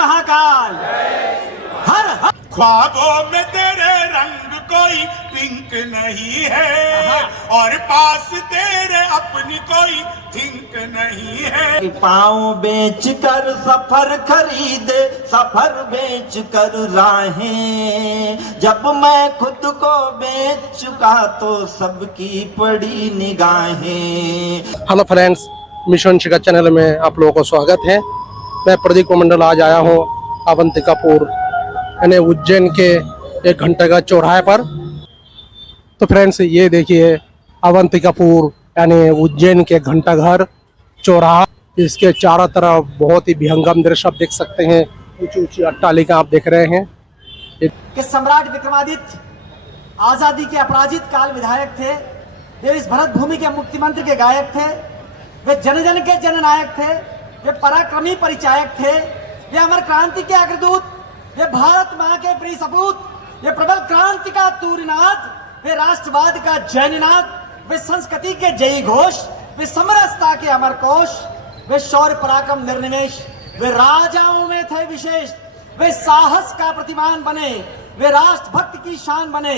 महाकाल। हर हर ख्वाबों में तेरे रंग कोई पिंक नहीं है और पास तेरे अपनी कोई थिंक नहीं है। पाँव बेच कर सफर खरीदे, सफर बेच कर राहें, जब मैं खुद को बेच चुका तो सबकी पड़ी निगाहें। हेलो फ्रेंड्स, मिशन शिखा चैनल में आप लोगों को स्वागत है। मैं प्रदीप कुमंडल आज आया हूँ अवंतिकापुर यानी उज्जैन के 1 घंटे का चौराहे पर। तो फ्रेंड्स ये देखिए अवंतिकापुर यानी उज्जैन के घंटाघर चौराहा। इसके चारों तरफ बहुत ही विहंगम दृश्य आप देख सकते हैं। ऊंची ऊंची अट्टालिका आप देख रहे हैं। कि सम्राट विक्रमादित्य आजादी के अपराजित काल विधायक थे। वे इस भरत भूमि के मुक्ति मंत्र के गायक थे। वे जन जन के जननायक थे। वे पराक्रमी परिचायक थे। वे अमर क्रांति के अग्रदूत, वे भारत मां के प्रिय सपूत, वे प्रबल क्रांति का तूर्यनाद, वे राष्ट्रवाद का जयनिनाद, वे संस्कृति के जयी घोष, वे समरसता के अमर कोश, वे शौर्य पराक्रम निर्निमेष, वे राजाओं में थे विशेष, वे साहस का प्रतिमान बने, वे राष्ट्रभक्त की शान बने,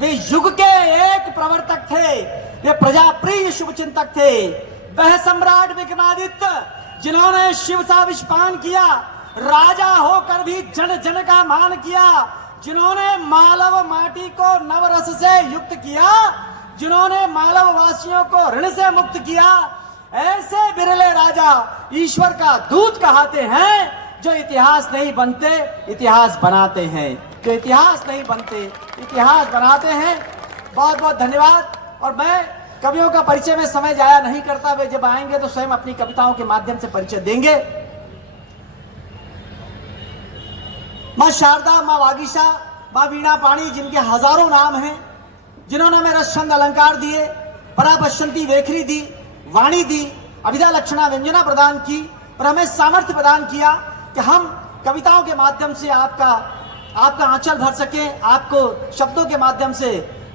वे युग के एक प्रवर्तक थे, वे प्रजा प्रिय शुभ चिंतक थे। वह सम्राट विक्रमादित्य जिन्होंने शिव सा विषपान किया, राजा होकर भी जन जन का मान किया, जिन्होंने मालव माटी को नवरस से युक्त किया, जिन्होंने मालव वासियों को ऋण से मुक्त किया, ऐसे बिरले राजा ईश्वर का दूत कहते हैं जो इतिहास नहीं बनते इतिहास बनाते हैं, जो इतिहास नहीं बनते इतिहास बनाते हैं। बहुत बहुत धन्यवाद। और मैं कवियों का परिचय में समय जाया नहीं करता। वे जब आएंगे तो स्वयं अपनी कविताओं के माध्यम से परिचय देंगे। माँ शारदा, माँ वागीशा, माँ वीणा पाणी, जिनके हजारों नाम हैं, जिन्होंने हमें रसछंद अलंकार दिए, परापश्यंती वेखरी दी, वाणी दी, अभिधा लक्षणा व्यंजना प्रदान की और हमें सामर्थ्य प्रदान किया कि हम कविताओं के माध्यम से आपका आंचल भर सकें, आपको शब्दों के माध्यम से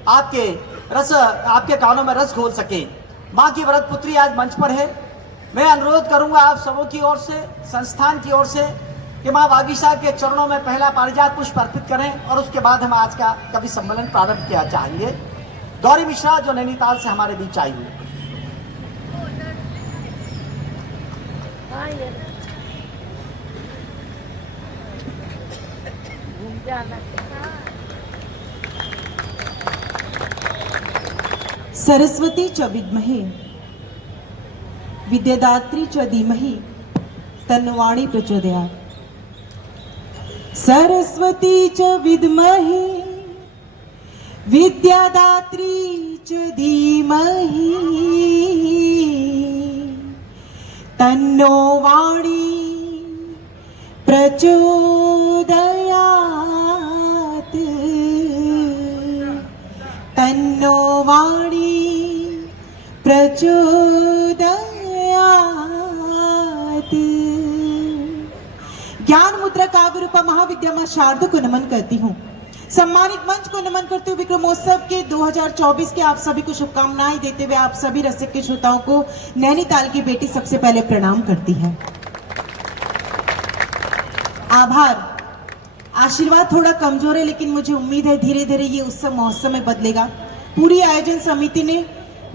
आपके कानों में रस घोल सकें। माँ की व्रत पुत्री आज मंच पर है। मैं अनुरोध करूंगा आप सबों की ओर से, संस्थान की ओर से, कि माँ वागीशा के चरणों में पहला पारिजात पुष्प अर्पित करें और उसके बाद हम आज का कवि सम्मेलन प्रारंभ किया चाहेंगे। गौरी मिश्रा जो नैनीताल से हमारे बीच आई हुई। सरस्वती च विद्महे विद्यादात्री च धीमहि तन्वाणी प्रचोदयात्। सरस्वती च विद्महे विद्यादात्री च धीमहि तन्नो वाणी प्रचोदयात्। तन्नो वाणी प्रचोदयात्। ज्ञान मुद्रा काव्य रूपा महाविद्या मां शारदा को नमन करती हूँ। सम्मानित मंच को नमन करते हुए विक्रमोत्सव के 2024 के आप सभी को शुभकामनाएं देते हुए आप सभी रसिक के श्रोताओं को नैनीताल की बेटी सबसे पहले प्रणाम करती है। आभार। आशीर्वाद थोड़ा कमजोर है, लेकिन मुझे उम्मीद है धीरे धीरे ये उत्सव महोत्सव में बदलेगा। पूरी आयोजन समिति ने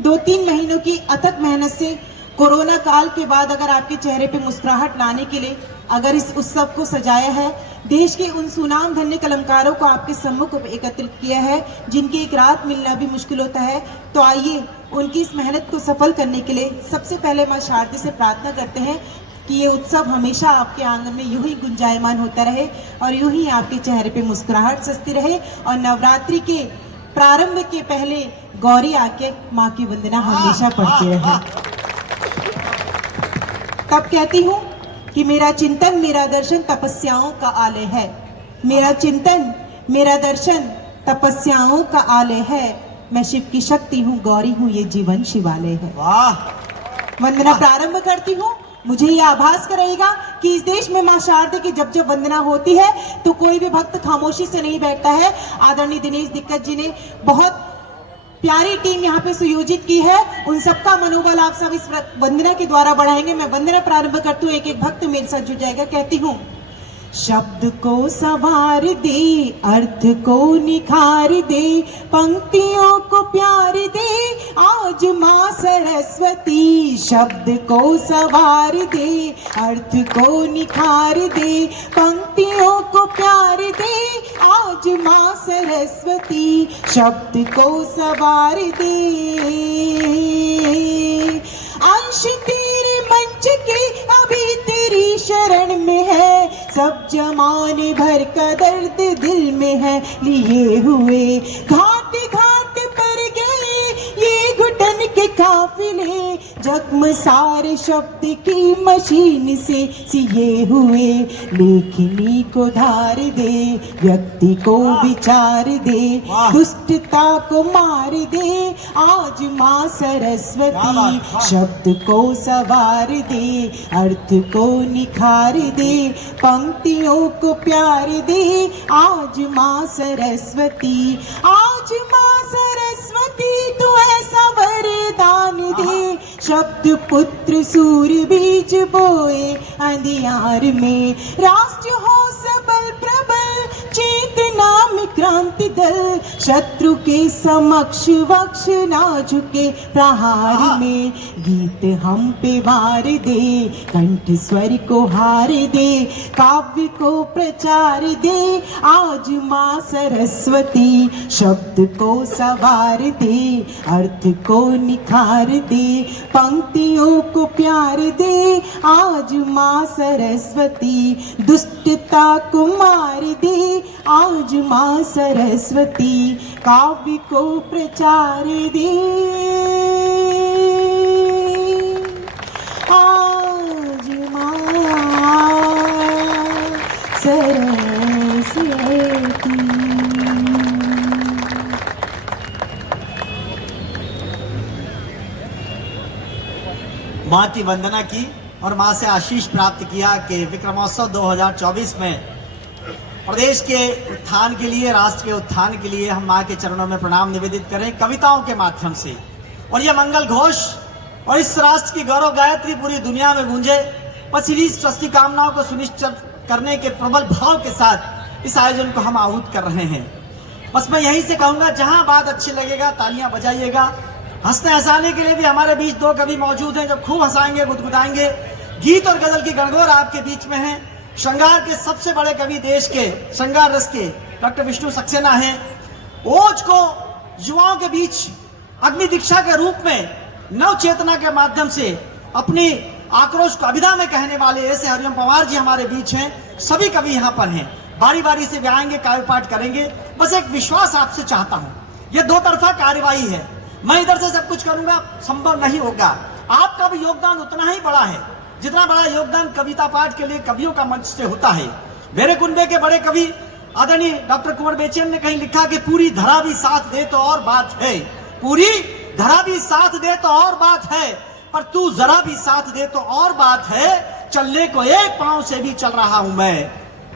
2-3 महीनों की अथक मेहनत से कोरोना काल के बाद अगर आपके चेहरे पे मुस्कुराहट लाने के लिए अगर इस उत्सव को सजाया है, देश के उन सुनाम धन्य कलमकारों को आपके सम्मुख एकत्रित किया है जिनकी एक रात मिलना भी मुश्किल होता है। तो आइए उनकी इस मेहनत को सफल करने के लिए सबसे पहले मां शारदा से प्रार्थना करते हैं कि ये उत्सव हमेशा आपके आंगन में यूं ही गुंजायमान होता रहे और यूं ही आपके चेहरे पे मुस्कुराहट सजती रहे और नवरात्रि के प्रारंभ के पहले गौरी आके माँ की वंदना हमेशा पढ़ते रहे। तब कहती हूँ कि मेरा चिंतन मेरा दर्शन तपस्याओं का आलय है। मेरा चिंतन मेरा दर्शन तपस्याओं का आलय है। मैं शिव की शक्ति हूँ, गौरी हूँ, ये जीवन शिवालय है। वाह। वंदना प्रारंभ करती हूँ। मुझे यह आभास करेगा कि इस देश में मां शारदा की जब जब वंदना होती है तो कोई भी भक्त खामोशी से नहीं बैठता है। आदरणीय दिनेश दिक्कत जी ने बहुत प्यारी टीम यहाँ पे सुयोजित की है। उन सबका मनोबल आप सब इस वंदना के द्वारा बढ़ाएंगे। मैं वंदना प्रारंभ करती हूँ। एक एक भक्त मेरे साथ जुड़ जाएगा। कहती हूँ शब्द को संवार दे, अर्थ को निखार दे, पंक्तियों को प्यार दे आज माँ सरस्वती। शब्द को संवार दे, अर्थ को निखार दे, पंक्तियों को प्यार दे आज माँ सरस्वती। शब्द को संवार दे। अंश तेरे मंच के अभी तेरी शरण में है, सब जमाने भर का दर्द दिल में है लिए हुए। घाट घाट पर गए ये घुटन के काफिले, जख्म सारे शब्द की मशीन से सिए हुए। लेखनी को धार दे, व्यक्ति को विचार दे, दुष्टता को मार दे आज माँ सरस्वती। शब्द को संवार दे, अर्थ को निखार दे, पंक्तियों को प्यार दे आज माँ सरस्वती। आज माँ सरस्वती तू ऐसा वरदान दे, शब्द पुत्र सूर्य बीज बोए अंधियार में। राष्ट्र हो सबल प्रबल, चेतना में क्रांति दल, शत्रु के समक्ष वक्ष ना झुके प्रहार में। गीत हम पे वार दे, कंठ स्वर को हार दे, काव्य को प्रचार दे आज माँ सरस्वती। शब्द को संवार दे, अर्थ को निखार दे, पंक्तियों को प्यार दे आज माँ सरस्वती। दुष्टता को मार दे आज माँ सरस्वती, काव्य को प्रचार दे आज माँ सरस्वती। माँ की वंदना की और माँ से आशीष प्राप्त किया कि विक्रमोत्सव 2024 में प्रदेश के उत्थान के लिए, राष्ट्र के उत्थान के लिए हम माँ के चरणों में प्रणाम निवेदित करें कविताओं के माध्यम से। और यह मंगल घोष और इस राष्ट्र की गौरव गायत्री पूरी दुनिया में गूंजे। बस इन्हीं सृष्टि कामनाओं को सुनिश्चित करने के प्रबल भाव के साथ इस आयोजन को हम आहूत कर रहे हैं। बस मैं यहीं से कहूँगा, जहाँ बात अच्छी लगेगा तालियां बजाइएगा। हंसने हंसाने के लिए भी हमारे बीच दो कवि मौजूद हैं जो खूब हंसाएंगे, गुदगुदाएंगे। गीत और गजल की गणगौर आपके बीच में है। श्रृंगार के सबसे बड़े कवि देश के, श्रृंगार रस के डॉक्टर विष्णु सक्सेना हैं। ओज को युवाओं के बीच अग्नि दीक्षा के रूप में नव चेतना के माध्यम से अपनी आक्रोश को अभिधा में कहने वाले ऐसे हरिओम पवार जी हमारे बीच हैं। सभी कवि यहाँ पर हैं, बारी बारी से वे आएंगे, काव्य पाठ करेंगे। बस एक विश्वास आपसे चाहता हूँ, ये दो तरफा कार्यवाही है। मैं इधर से सब कुछ करूंगा संभव नहीं होगा। आपका भी योगदान उतना ही बड़ा है जितना बड़ा योगदान कविता पाठ के लिए कवियों का मंच से होता है। मेरे कुंबे के बड़े कवि आदरणीय डॉक्टर कुंवर बेचैन ने कहीं लिखा कि पूरी धरा भी साथ दे तो और बात है, पूरी धरा भी साथ दे तो और बात है, पर तू जरा भी साथ दे तो और बात है। चलने को एक पांव से भी चल रहा हूं मैं,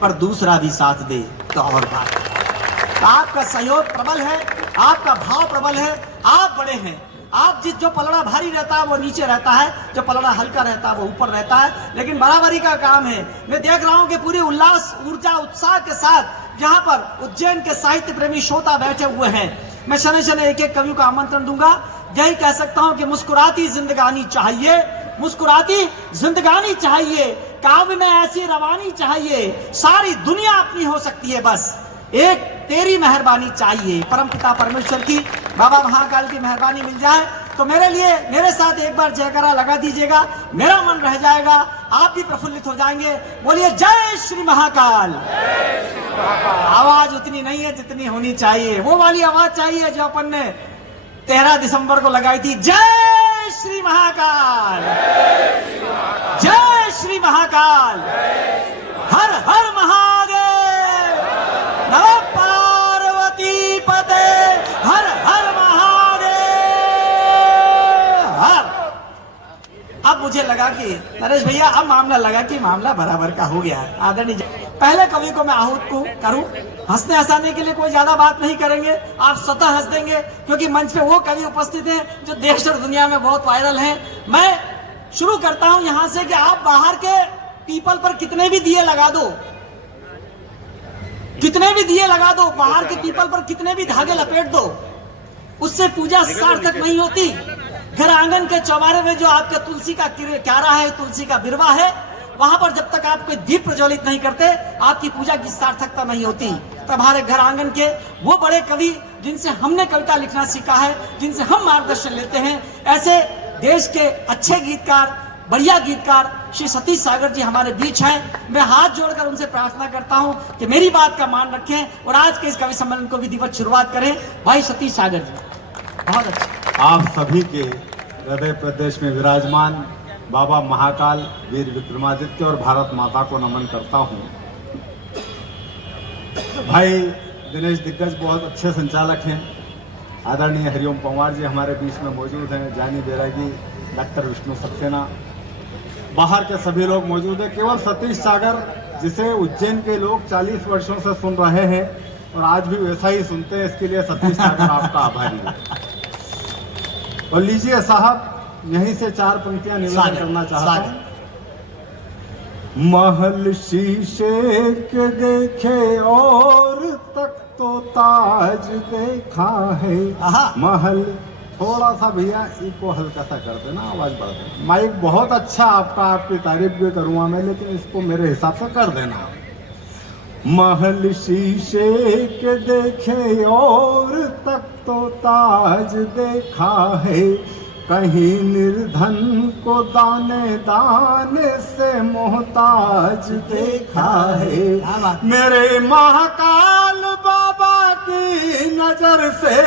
पर दूसरा भी साथ दे तो और बात है। तो आपका सहयोग प्रबल है, आपका भाव प्रबल है, आप बड़े हैं। आप जो पलड़ा भारी रहता है वो नीचे रहता है, जो पलड़ा हल्का रहता है वो ऊपर रहता है, लेकिन बराबरी का काम है। मैं देख रहा हूं कि पूरी उल्लास, ऊर्जा, उत्साह के साथ यहाँ पर उज्जैन के साहित्य प्रेमी श्रोता बैठे हुए हैं। मैं शनि शनि एक एक कवि को आमंत्रण दूंगा। यही कह सकता हूं कि मुस्कुराती जिंदगानी चाहिए, मुस्कुराती जिंदगानी चाहिए, काव्य में ऐसी रवानी चाहिए, सारी दुनिया अपनी हो सकती है, बस एक तेरी मेहरबानी चाहिए। परमपिता परमेश्वर की, बाबा महाकाल की मेहरबानी मिल जाए तो मेरे लिए, मेरे साथ एक बार जयकारा लगा दीजिएगा, मेरा मन रह जाएगा, आप भी प्रफुल्लित हो जाएंगे। बोलिए जय श्री महाकाल। आवाज उतनी नहीं है जितनी होनी चाहिए, वो वाली आवाज चाहिए जो अपन ने 13 दिसंबर को लगाई थी। जय श्री महाकाल, जय श्री महाकाल, हर हर महादेव, नमः पार्वती पते, हर हर महादेव, हर। अब मुझे लगा कि नरेश भैया, अब मामला लगा कि मामला बराबर का हो गया है। आदरणीय पहले कवि को मैं आहूत को करूं, हंसने हंसाने के लिए कोई ज्यादा बात नहीं करेंगे, आप स्वतः हंस देंगे क्योंकि मंच पे वो कवि उपस्थित हैं जो देश और दुनिया में बहुत वायरल हैं। मैं शुरू करता हूं यहां से कि आप बाहर के पीपल पर कितने भी दिए लगा दो, कितने भी दिए लगा दो, बाहर के पीपल पर कितने भी धागे लपेट दो, उससे पूजा सार्थक नहीं होती। घर आंगन के चौबारे में जो आपका तुलसी का क्यारा है, तुलसी का बिरवा है, वहां पर जब तक आप कोई दीप प्रज्वलित नहीं करते, आपकी पूजा की सार्थकता नहीं होती। तब हमारे घर आंगन के वो बड़े कवि जिनसे हमने कविता लिखना सीखा है, जिनसे हम मार्गदर्शन लेते हैं, ऐसे देश के अच्छे गीतकार, बढ़िया गीतकार श्री सतीश सागर जी हमारे बीच हैं। मैं हाथ जोड़कर उनसे प्रार्थना करता हूं कि मेरी बात का मान रखें और आज के इस कवि सम्मेलन को विधिवत शुरुआत करें। भाई सतीश सागर जी, बहुत अच्छा। आप सभी के हृदय प्रदेश में विराजमान बाबा महाकाल, वीर विक्रमादित्य और भारत माता को नमन करता हूं। भाई दिनेश दिग्गज बहुत अच्छे संचालक हैं। आदरणीय हरिओम पंवार जी हमारे बीच में मौजूद हैं, जानी बैरागी, डॉक्टर विष्णु सक्सेना, बाहर के सभी लोग मौजूद हैं। केवल सतीश सागर जिसे उज्जैन के लोग 40 वर्षों से सुन रहे हैं और आज भी वैसा ही सुनते हैं, इसके लिए सतीश सागर आपका आभारी है। और लीजिए साहब, यहीं से 4 पंक्तियां निवेदन करना चाहता हूं। महल शीशे के देखे और तक तो ताज देखा है। महल थोड़ा सा भैया इको हल्का सा कर देना, आवाज बढ़ देना। माइक बहुत अच्छा आपका, आपकी तारीफ भी करूंगा मैं, लेकिन इसको मेरे हिसाब से कर देना। महल शीशे के देखे और तक तो ताज देखा है, कहीं निर्धन को दाने दाने से मोहताज देखा है। मेरे महाकाल बाबा की नजर से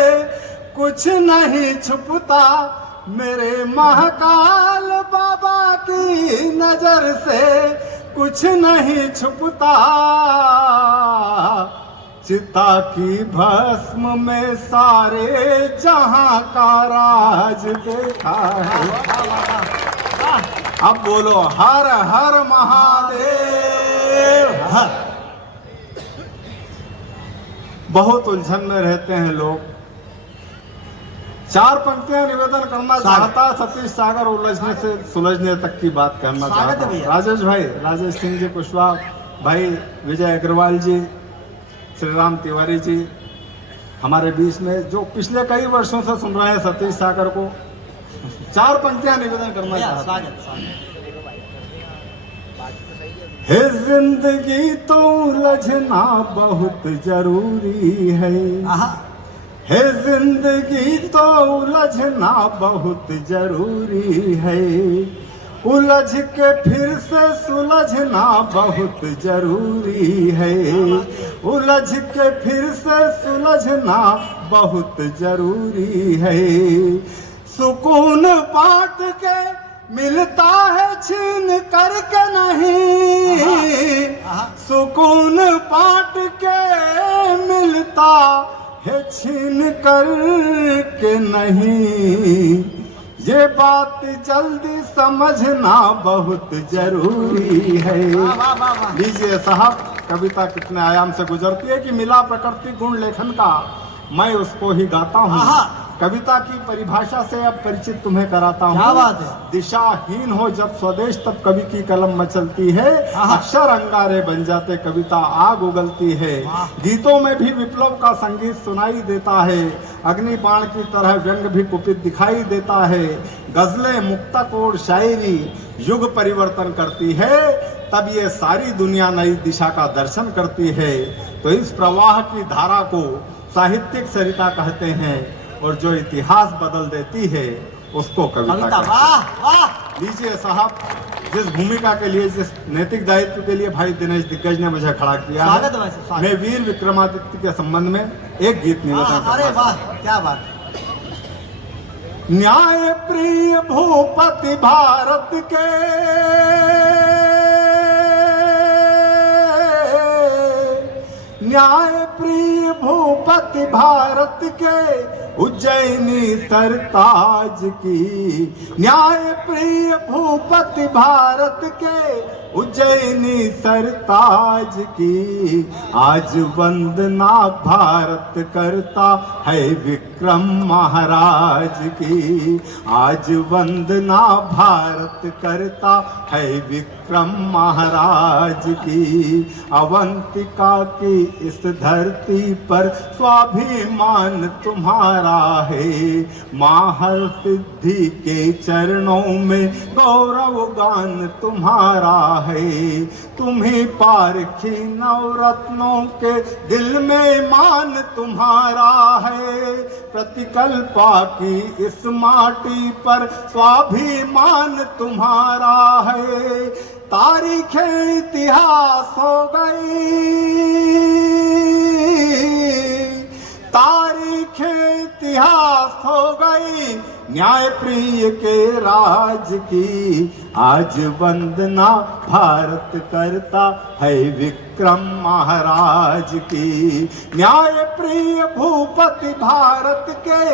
कुछ नहीं छुपता, मेरे महाकाल बाबा की नजर से कुछ नहीं छुपता। चिता की भस्म में सारे जहां का राज देखा है। अब बोलो हर हर महादेव। बहुत उलझन में रहते हैं लोग। 4 पंक्तियां निवेदन करना चाहता, सतीश सागर उलझने से सुलझने तक की बात कहना चाहता हूं। राजेश भाई, राजेश सिंह जी कुशवाहा भाई, विजय अग्रवाल जी, श्री राम तिवारी जी हमारे बीच में, जो पिछले कई वर्षों से सुन रहे हैं सतीश सागर को, 4 पंक्तियां निवेदन करना चाहता हूं। हे जिंदगी तो उलझना बहुत जरूरी है, है जिंदगी तो उलझना बहुत जरूरी है, उलझ के फिर से सुलझना बहुत जरूरी है, उलझ के फिर से सुलझना बहुत जरूरी है। सुकून बांट के मिलता है छीन करके नहीं, सुकून बांट के मिलता है छीन कर के नहीं, ये बात जल्दी समझना बहुत जरूरी है। लीजिए साहब, कविता कितने आयाम से गुजरती है कि मिला प्रकृति गुण लेखन का, मैं उसको ही गाता हूँ। कविता की परिभाषा से अब परिचित तुम्हें कराता हूँ। क्या बात है। दिशाहीन हो जब स्वदेश तब कवि की कलम मचलती है, अक्षर अंगारे बन जाते कविता आग उगलती है। गीतों में भी विप्लव का संगीत सुनाई देता है, अग्नि बाण की तरह व्यंग भी कुपित दिखाई देता है। गजलें, मुक्तक और शायरी युग परिवर्तन करती है, तब ये सारी दुनिया नई दिशा का दर्शन करती है। तो इस प्रवाह की धारा को साहित्यिक सरिता कहते हैं, और जो इतिहास बदल देती है उसको कविता। वाह वाह। लीजिए साहब, जिस भूमिका के लिए, जिस नैतिक दायित्व के लिए भाई दिनेश दिग्गज ने मुझे खड़ा किया है, मैं वीर विक्रमादित्य के संबंध में एक गीत निवेदन। अरे वाह, क्या बात। न्याय प्रिय भूपति भारत के, न्याय प्रिय भूपति भूपति भारत के उज्जैनी सरताज की, न्याय प्रिय भूपति भारत के उज्जैनी सरताज की। आज वंदना भारत करता है विक्रम महाराज की, आज वंदना भारत करता है विक्रम महाराज की। अवंतिका की इस धरती पर स्वाभिमान तुम्हारा है, माहर सिद्धि के चरणों में गौरव गान तुम्हारा है। तुम्ही पारखी नवरत्नों के दिल में मान तुम्हारा है, प्रतिकल्पा की इस माटी पर स्वाभिमान तुम्हारा है। तारीख इतिहास हो गई, तारीख इतिहास हो गई न्याय प्रिय के राज की। आज वंदना भारत करता है विक्रम महाराज की, न्याय प्रिय भूपति भारत के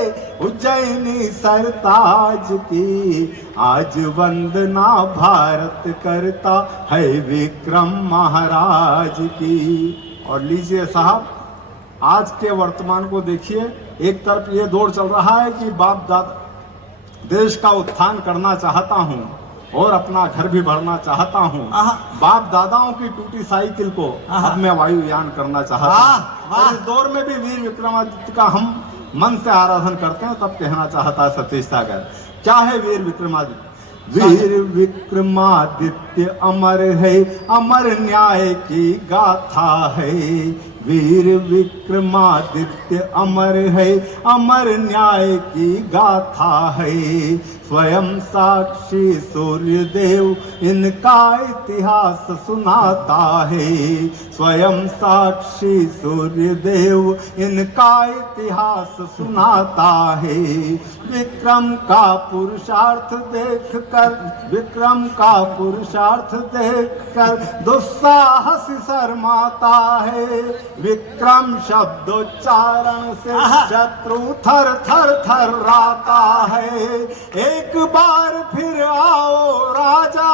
उज्जैनी सरताज की। आज वंदना भारत करता है विक्रम महाराज की। और लीजिए साहब, आज के वर्तमान को देखिए। एक तरफ ये दौर चल रहा है कि बाप दादा देश का उत्थान करना चाहता हूँ और अपना घर भी भरना चाहता हूँ। बाप दादाओं की टूटी साइकिल को अब मैं वायुयान करना चाहता हूँ। और इस दौर में भी वीर विक्रमादित्य का हम मन से आराधन करते हैं। तब कहना चाहता है सतीश सागर, क्या है वीर विक्रमादित्य? वीर विक्रमादित्य अमर है, अमर न्याय की गाथा है। वीर विक्रमादित्य अमर है, अमर न्याय की गाथा है। स्वयं साक्षी सूर्य देव इनका इतिहास सुनाता है, स्वयं साक्षी सूर्य देव इनका इतिहास सुनाता है। विक्रम का पुरुषार्थ देखकर, विक्रम का पुरुषार्थ देखकर दुस्साहस शर्माता है। विक्रम शब्दोच्चारण से शत्रु थर थर थर्राता है। एक बार फिर आओ राजा,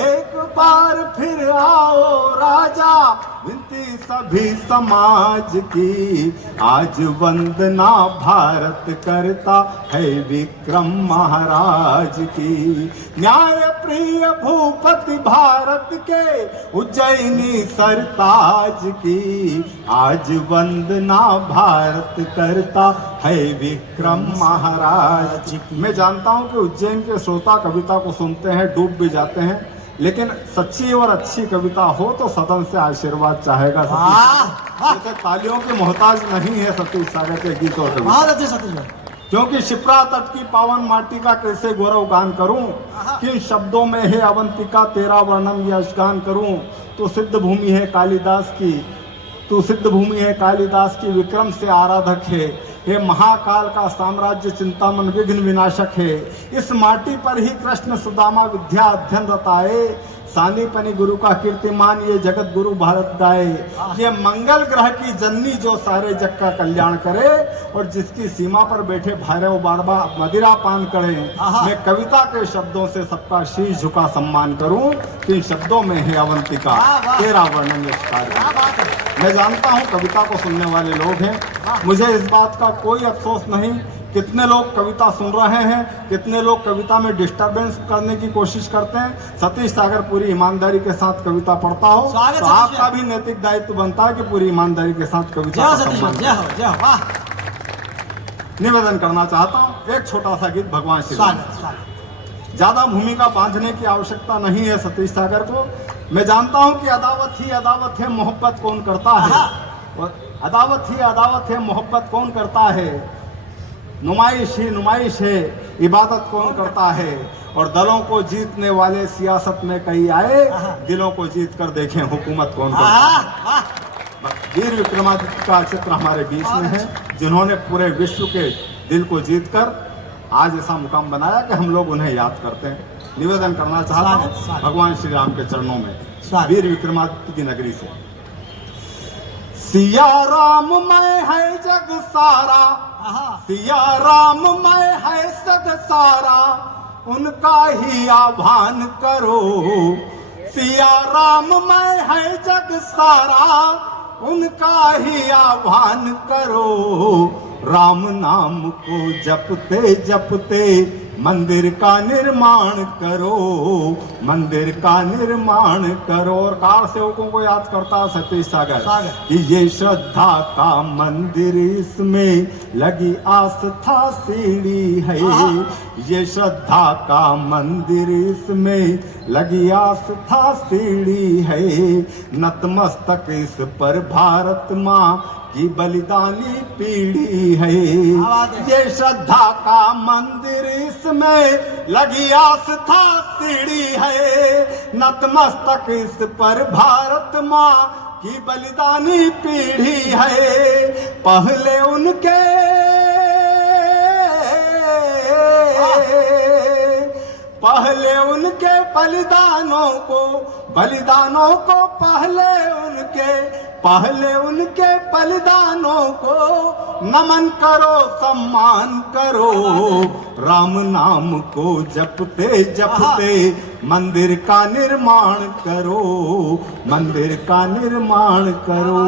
एक बार फिर आओ राजा, विनती सभी समाज की। आज वंदना भारत करता है विक्रम महाराज की, न्याय प्रिय भूपति भारत के उज्जैनी सरताज की। आज वंदना भारत करता है विक्रम महाराज की। मैं जानता हूं कि उज्जैन के श्रोता कविता को सुनते हैं, डूब भी जाते हैं, लेकिन सच्ची और अच्छी कविता हो तो सदन से आशीर्वाद चाहेगा। जैसे तालियों की मोहताज नहीं है सतीश सागर के गीत और कविता, क्योंकि शिप्रा तट की पावन माटी का कैसे गौरव गान करूं, किन शब्दों में है अवंतिका तेरा वर्णन यश गान करूं। तो सिद्ध भूमि है कालिदास की, तू सिद्ध भूमि है कालिदास की, विक्रम से आराधक है। ये महाकाल का साम्राज्य चिंतामन विघ्न विनाशक है। इस माटी पर ही कृष्ण सुदामा विद्या अध्ययनरत आए। सानीपनी गुरु का कीर्तिमान ये जगत गुरु भारत गाए। ये मंगल ग्रह की जननी जो सारे जग का कल्याण करे, और जिसकी सीमा पर बैठे भैरव बारबा मदिरा पान करे। मैं कविता के शब्दों से सबका शीश झुका सम्मान करूं, किन शब्दों में है अवंतिका तेरा वर्णन मैं जानता हूं कविता को सुनने वाले लोग हैं, मुझे इस बात का कोई अफसोस नहीं। कितने लोग कविता सुन रहे हैं, कितने लोग कविता में डिस्टरबेंस करने की कोशिश करते हैं। सतीश सागर पूरी ईमानदारी के साथ कविता पढ़ता हो तो आपका भी नैतिक दायित्व बनता है कि पूरी ईमानदारी के साथ कविता निवेदन करना चाहता हूँ। एक छोटा सा गीत भगवान श्री राम। ज्यादा भूमिका बांधने की आवश्यकता नहीं है सतीश सागर को। मैं जानता हूँ कि अदावत है मोहब्बत कौन करता है, और अदावत है मोहब्बत कौन करता है। नुमाइश ही नुमाइश है, इबादत कौन करता है। और दलों को जीतने वाले सियासत में कई आए, दिलों को जीत कर देखें हुकूमत कौन करता है। वीर विक्रमादित्य का चित्र हमारे बीच में है, जिन्होंने पूरे विश्व के दिल को जीतकर आज ऐसा मुकाम बनाया कि हम लोग उन्हें याद करते हैं। निवेदन करना चाहता हूँ भगवान श्री राम के चरणों में, वीर विक्रमादित्य की नगरी से। सिया राम मैं है जग सारा, सिया राम मैं है सग सारा, उनका ही आह्वान करो। सिया राम मैं है जग सारा, उनका ही आह्वान करो। राम नाम को जपते जपते मंदिर का निर्माण करो, मंदिर का निर्माण करो। और कार सेवकों को याद करता सतीश सागर कि ये श्रद्धा का मंदिर, इसमें लगी आस्था सीढ़ी है। ये श्रद्धा का मंदिर, इसमें लगी आस्था सीढ़ी है। नतमस्तक इस पर भारत माँ की बलिदानी पीढ़ी है। ये श्रद्धा का मंदिर, इसमें लगी आस्था सीढ़ी है। नतमस्तक इस पर भारत माँ की बलिदानी पीढ़ी है। पहले उनके बलिदानों को पहले उनके बलिदानों को नमन करो, सम्मान करो। राम नाम को जपते जपते मंदिर का निर्माण करो, मंदिर का निर्माण करो।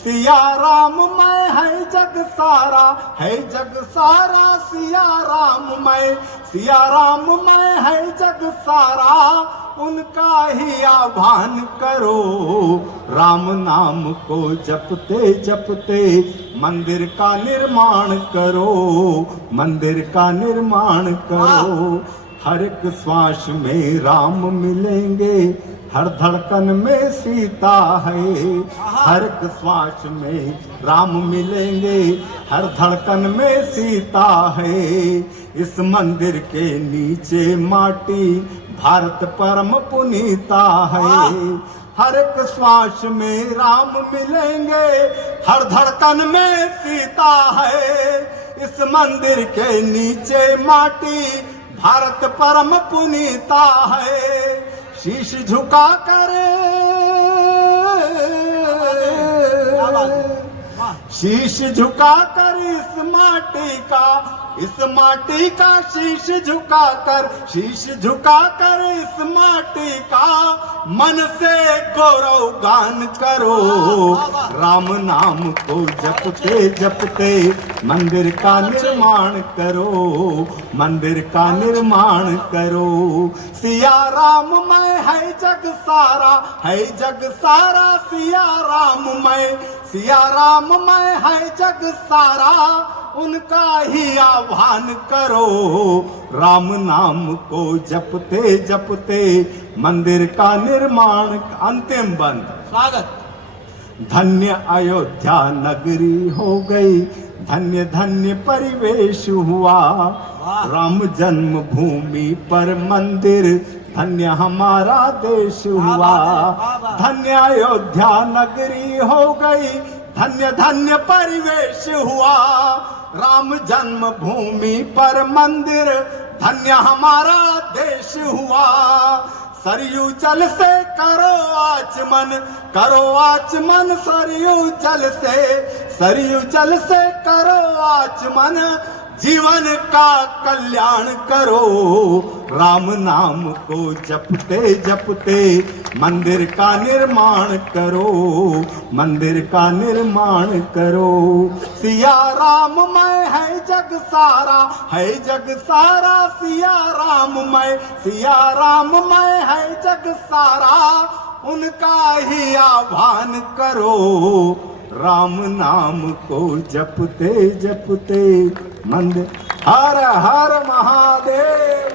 सिया राम मैं है जग सारा, है जग सारा सिया राम मैं है जग सारा, उनका ही आह्वान करो। राम नाम को जपते जपते मंदिर का निर्माण करो, मंदिर का निर्माण करो। हर एक श्वास में राम मिलेंगे, हर धड़कन में सीता है। हर एक श्वास में राम मिलेंगे, हर धड़कन में सीता है। इस मंदिर के नीचे माटी भारत परम पुनीता है। हर एक श्वास में राम मिलेंगे, हर धड़कन में सीता है। इस मंदिर के नीचे माटी भारत परम पुनीता है। शीश झुका कर, शीश झुका कर इस माटी का शीश झुका कर, शीश झुका कर इस माटी का मन से गौरव गान करो। राम नाम को जपते जपते मंदिर का निर्माण करो, मंदिर का निर्माण करो। सिया राम मैं है जग सारा, है जग सारा सिया राम मैं है जग सारा, उनका ही आह्वान करो। राम नाम को जपते जपते मंदिर का निर्माण। अंतिम बंद स्वागत। धन्य अयोध्या नगरी हो गई, धन्य धन्य परिवेश हुआ। राम जन्म भूमि पर मंदिर, धन्य हमारा देश हुआ। धन्य अयोध्या नगरी हो गई, धन्य धन्य परिवेश हुआ। राम जन्म भूमि पर मंदिर, धन्य हमारा देश हुआ। सरयू जल से करो आचमन, करो आचमन सरयू जल से करो आचमन। जीवन का कल्याण करो। राम नाम को जपते जपते मंदिर का निर्माण करो, मंदिर का निर्माण करो। सिया राम मैं है जग सारा, है जग सारा सिया राम मैं है जग सारा, उनका ही आह्वान करो। राम नाम को जपते जपते मंदिर। हर हर महादेव।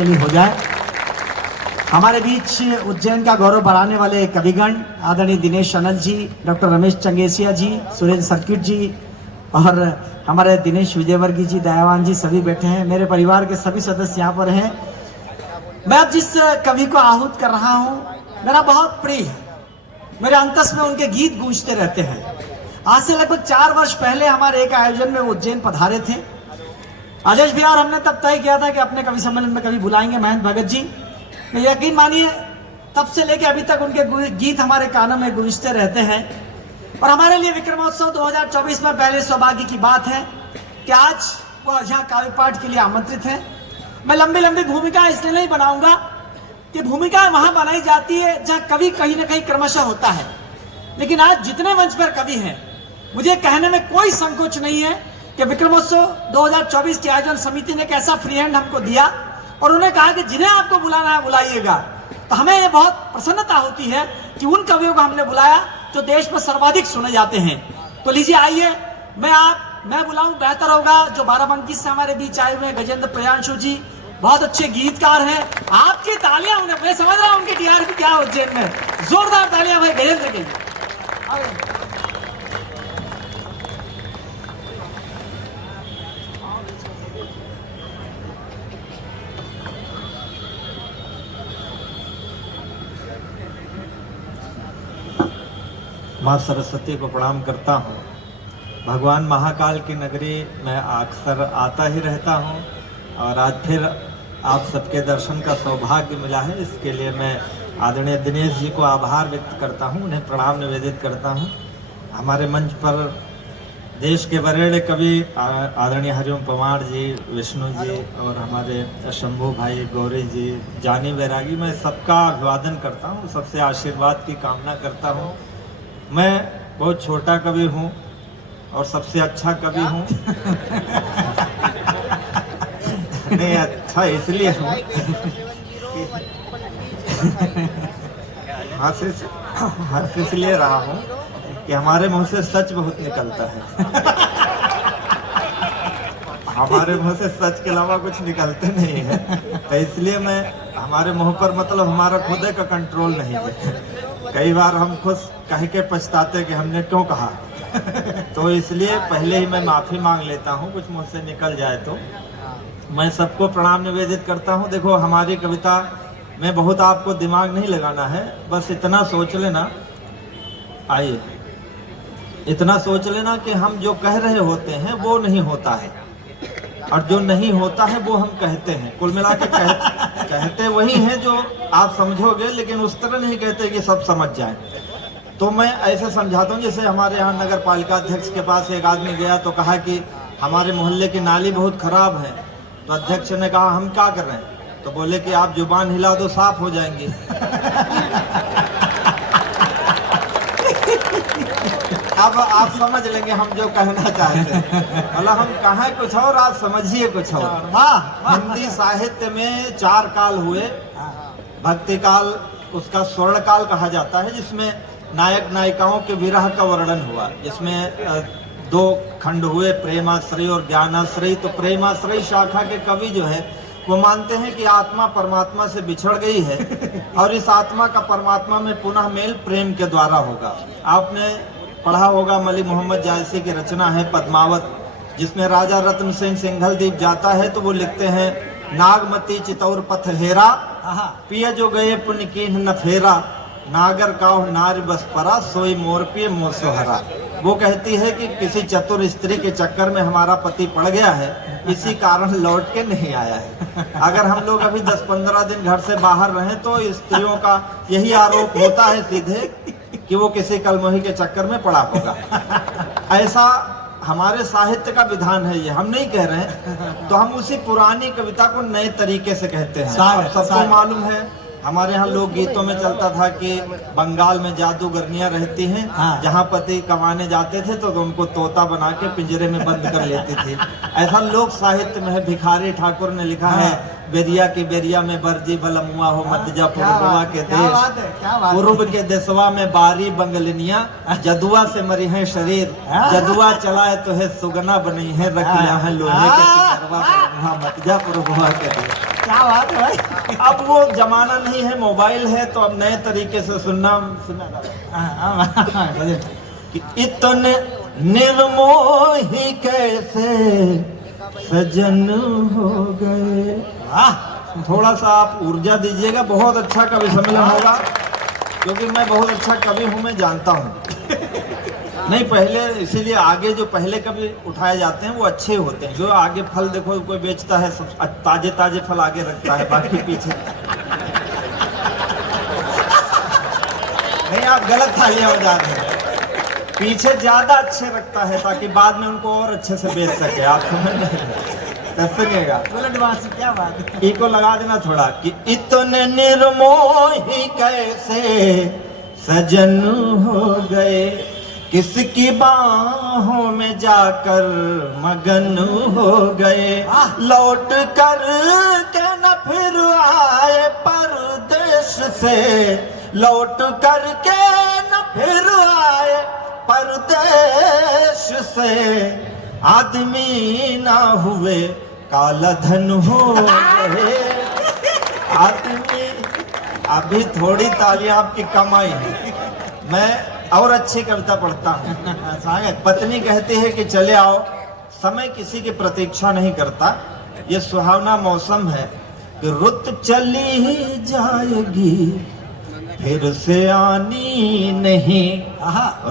लिए हो जाए। हमारे बीच उज्जैन का गौरव बढ़ाने वाले कविगण आदरणीय दिनेश अनल जी, डॉक्टर रमेश चंगेसिया जी, सुरेंद्र सर्किट जी और हमारे दिनेश विजयवर्गीय जी, दयावान जी सभी बैठे हैं। मेरे परिवार के सभी सदस्य यहाँ पर हैं। मैं अब जिस कवि को आहूत कर रहा हूँ मेरा बहुत प्रिय है। मेरे अंतस में उनके गीत गूंजते रहते हैं। आज से लगभग 4 वर्ष पहले हमारे एक आयोजन में उज्जैन पधारे थे अजय भैया, और हमने तब तय किया था कि अपने कवि सम्मेलन में कभी बुलाएंगे महेंद्र भगत जी। यकीन मानिए तब से लेके अभी तक उनके गीत हमारे कानों में गूंजते रहते हैं। और हमारे लिए विक्रमोत्सव 2024 में पहले सौभाग्य की बात है कि आज वो यहाँ काव्य पाठ के लिए आमंत्रित हैं। मैं लंबी लंबी भूमिका इसलिए नहीं बनाऊंगा कि भूमिका वहां बनाई जाती है जहां कवि कहीं ना कहीं क्रमशः होता है, लेकिन आज जितने मंच पर कवि हैं, मुझे कहने में कोई संकोच नहीं है कि विक्रमोत्सव 2024 की आयोजन समिति ने एक ऐसा फ्री हैंड हमको दिया और उन्होंने कहा कि जिन्हें आपको बुलाना है बुलाइएगा। तो हमें ये बहुत प्रसन्नता होती है कि उन कवियों को हमने बुलाया जो देश में सर्वाधिक सुने जाते हैं। तो लीजिए आइए, मैं बुलाऊं बेहतर होगा। जो बाराबंकी से हमारे बीच आए हुए गजेंद्र प्रियांशु जी बहुत अच्छे गीतकार हैं। आपकी तालियां उन्हें, मैं समझ रहा हूं उनकी टीआरपी क्या हो जेब में, जोरदार तालियां भाई गजेंद्र के लिए। माँ सरस्वती को प्रणाम करता हूँ। भगवान महाकाल की नगरी में अक्सर आता ही रहता हूँ और आज फिर आप सबके दर्शन का सौभाग्य मिला है। इसके लिए मैं आदरणीय दिनेश जी को आभार व्यक्त करता हूँ, उन्हें प्रणाम निवेदित करता हूँ। हमारे मंच पर देश के वरेण्य कवि आदरणीय हरिओम पवार जी, विष्णु जी और हमारे शंभू भाई, गौरी जी, जानी वैरागी, मैं सबका अभिवादन करता हूँ, सबसे आशीर्वाद की कामना करता हूँ। मैं बहुत छोटा कवि हूँ और सबसे अच्छा कवि हूँ। नहीं, अच्छा इसलिए हूँ हंस इसलिए रहा हूँ कि हमारे मुंह से सच बहुत निकलता है। हमारे मुंह से सच के अलावा कुछ निकलते नहीं है, तो इसलिए मैं हमारे मुंह पर मतलब हमारा खुद का कंट्रोल नहीं है। कई बार हम खुद कह के पछताते कि हमने क्यों कहा। तो इसलिए पहले ही मैं माफी मांग लेता हूँ कुछ मुंह से निकल जाए तो। मैं सबको प्रणाम निवेदित करता हूँ। देखो, हमारी कविता में बहुत आपको दिमाग नहीं लगाना है, बस इतना सोच लेना, आइए इतना सोच लेना कि हम जो कह रहे होते हैं वो नहीं होता है और जो नहीं होता है वो हम कहते हैं। कुल मिला के कहते वही हैं जो आप समझोगे, लेकिन उस तरह नहीं कहते कि सब समझ जाएं। तो मैं ऐसे समझाता हूँ, जैसे हमारे यहाँ नगर पालिका अध्यक्ष के पास एक आदमी गया तो कहा कि हमारे मोहल्ले की नाली बहुत खराब है। तो अध्यक्ष ने कहा हम क्या कर रहे हैं? तो बोले कि आप जुबान हिला दो, साफ हो जाएंगे। अब आप समझ लेंगे हम जो कहना चाहते हैं। मतलब हम कहें कुछ और, आप समझिए कुछ और। हिंदी साहित्य में 4 काल हुए। भक्ति काल उसका स्वर्ण काल कहा जाता है, जिसमें नायक नायिकाओं के विरह का वर्णन हुआ, जिसमें 2 खंड हुए, प्रेमाश्रय और ज्ञानाश्रय। तो प्रेमाश्रय शाखा के कवि जो है वो मानते हैं कि आत्मा परमात्मा से बिछड़ गई है और इस आत्मा का परमात्मा में पुनः मेल प्रेम के द्वारा होगा। आपने पढ़ा होगा, मली मोहम्मद जायसी की रचना है पद्मावत, जिसमें राजा रत्न सिंह सिंघल द्वीप जाता है तो वो लिखते हैं, नागमती चितौर पथ हेरा, पिया जो गए पुण्य कीन्ह न फेरा, नागर काह नारी बस परा, सोई मोर पिए मोर सोहरा। वो कहती है कि किसी चतुर स्त्री के चक्कर में हमारा पति पड़ गया है, इसी कारण लौट के नहीं आया है। अगर हम लोग अभी 10-15 दिन घर से बाहर रहें तो स्त्रियों का यही आरोप होता है सीधे कि वो किसी कलमोही के चक्कर में पड़ा होगा। ऐसा हमारे साहित्य का विधान है, ये हम नहीं कह रहे हैं। तो हम उसी पुरानी कविता को नए तरीके से कहते हैं। सबको मालूम है हमारे यहाँ लोक गीतों में चलता था कि बंगाल में जादूगरनियां रहती हैं, जहाँ पति कमाने जाते थे तो उनको तोता बना के पिंजरे में बंद कर लेती थी। ऐसा लोक साहित्य में है। भिखारी ठाकुर ने लिखा है, बेरिया की बेरिया में बरजी बलमुआ हो मत जा पूर्वा के देश, पूर्व के देशवा में बारी बंगलिनिया, जदुआ से मरी है शरीर, जदुआ चलाए तो है सुगना बनी है, रखिया है लोहे के मत जा पूर्वा के देश। क्या बात है भाई। अब वो जमाना नहीं है, मोबाइल है, तो अब नए तरीके से सुनना कि इतने निर्मोही कैसे सजन हो गए। थोड़ा सा आप ऊर्जा दीजिएगा, बहुत अच्छा कवि सम्मेलन होगा, क्योंकि मैं बहुत अच्छा कवि हूँ, मैं जानता हूँ। नहीं, पहले इसीलिए आगे जो पहले कभी उठाए जाते हैं वो अच्छे होते हैं। जो आगे फल देखो कोई बेचता है, सब ताजे ताजे फल आगे रखता है, बाकी पीछे। नहीं, आप गलत थालियां बजा रहे हैं। पीछे ज्यादा अच्छे रखता है ताकि बाद में उनको और अच्छे से बेच सके। आप समझ रहे सुनिएगा, क्या बात है। इको लगा देना थोड़ा कि इतने निर्मोही कैसे सजन हो गए, किसकी बाहों में जाकर मगन हो गए, लौट कर के न फिर आए परदेश से, लौट कर के न फिर आए परदेश से, आदमी ना हुए काला धन हो गए। आदमी, अभी थोड़ी तालियां आपकी कमाई है, मैं और अच्छी कविता पढ़ता हूँ। पत्नी कहती है कि चले आओ, समय किसी की प्रतीक्षा नहीं करता, ये सुहावना मौसम है कि रुत चली ही जाएगी फिर से आनी नहीं,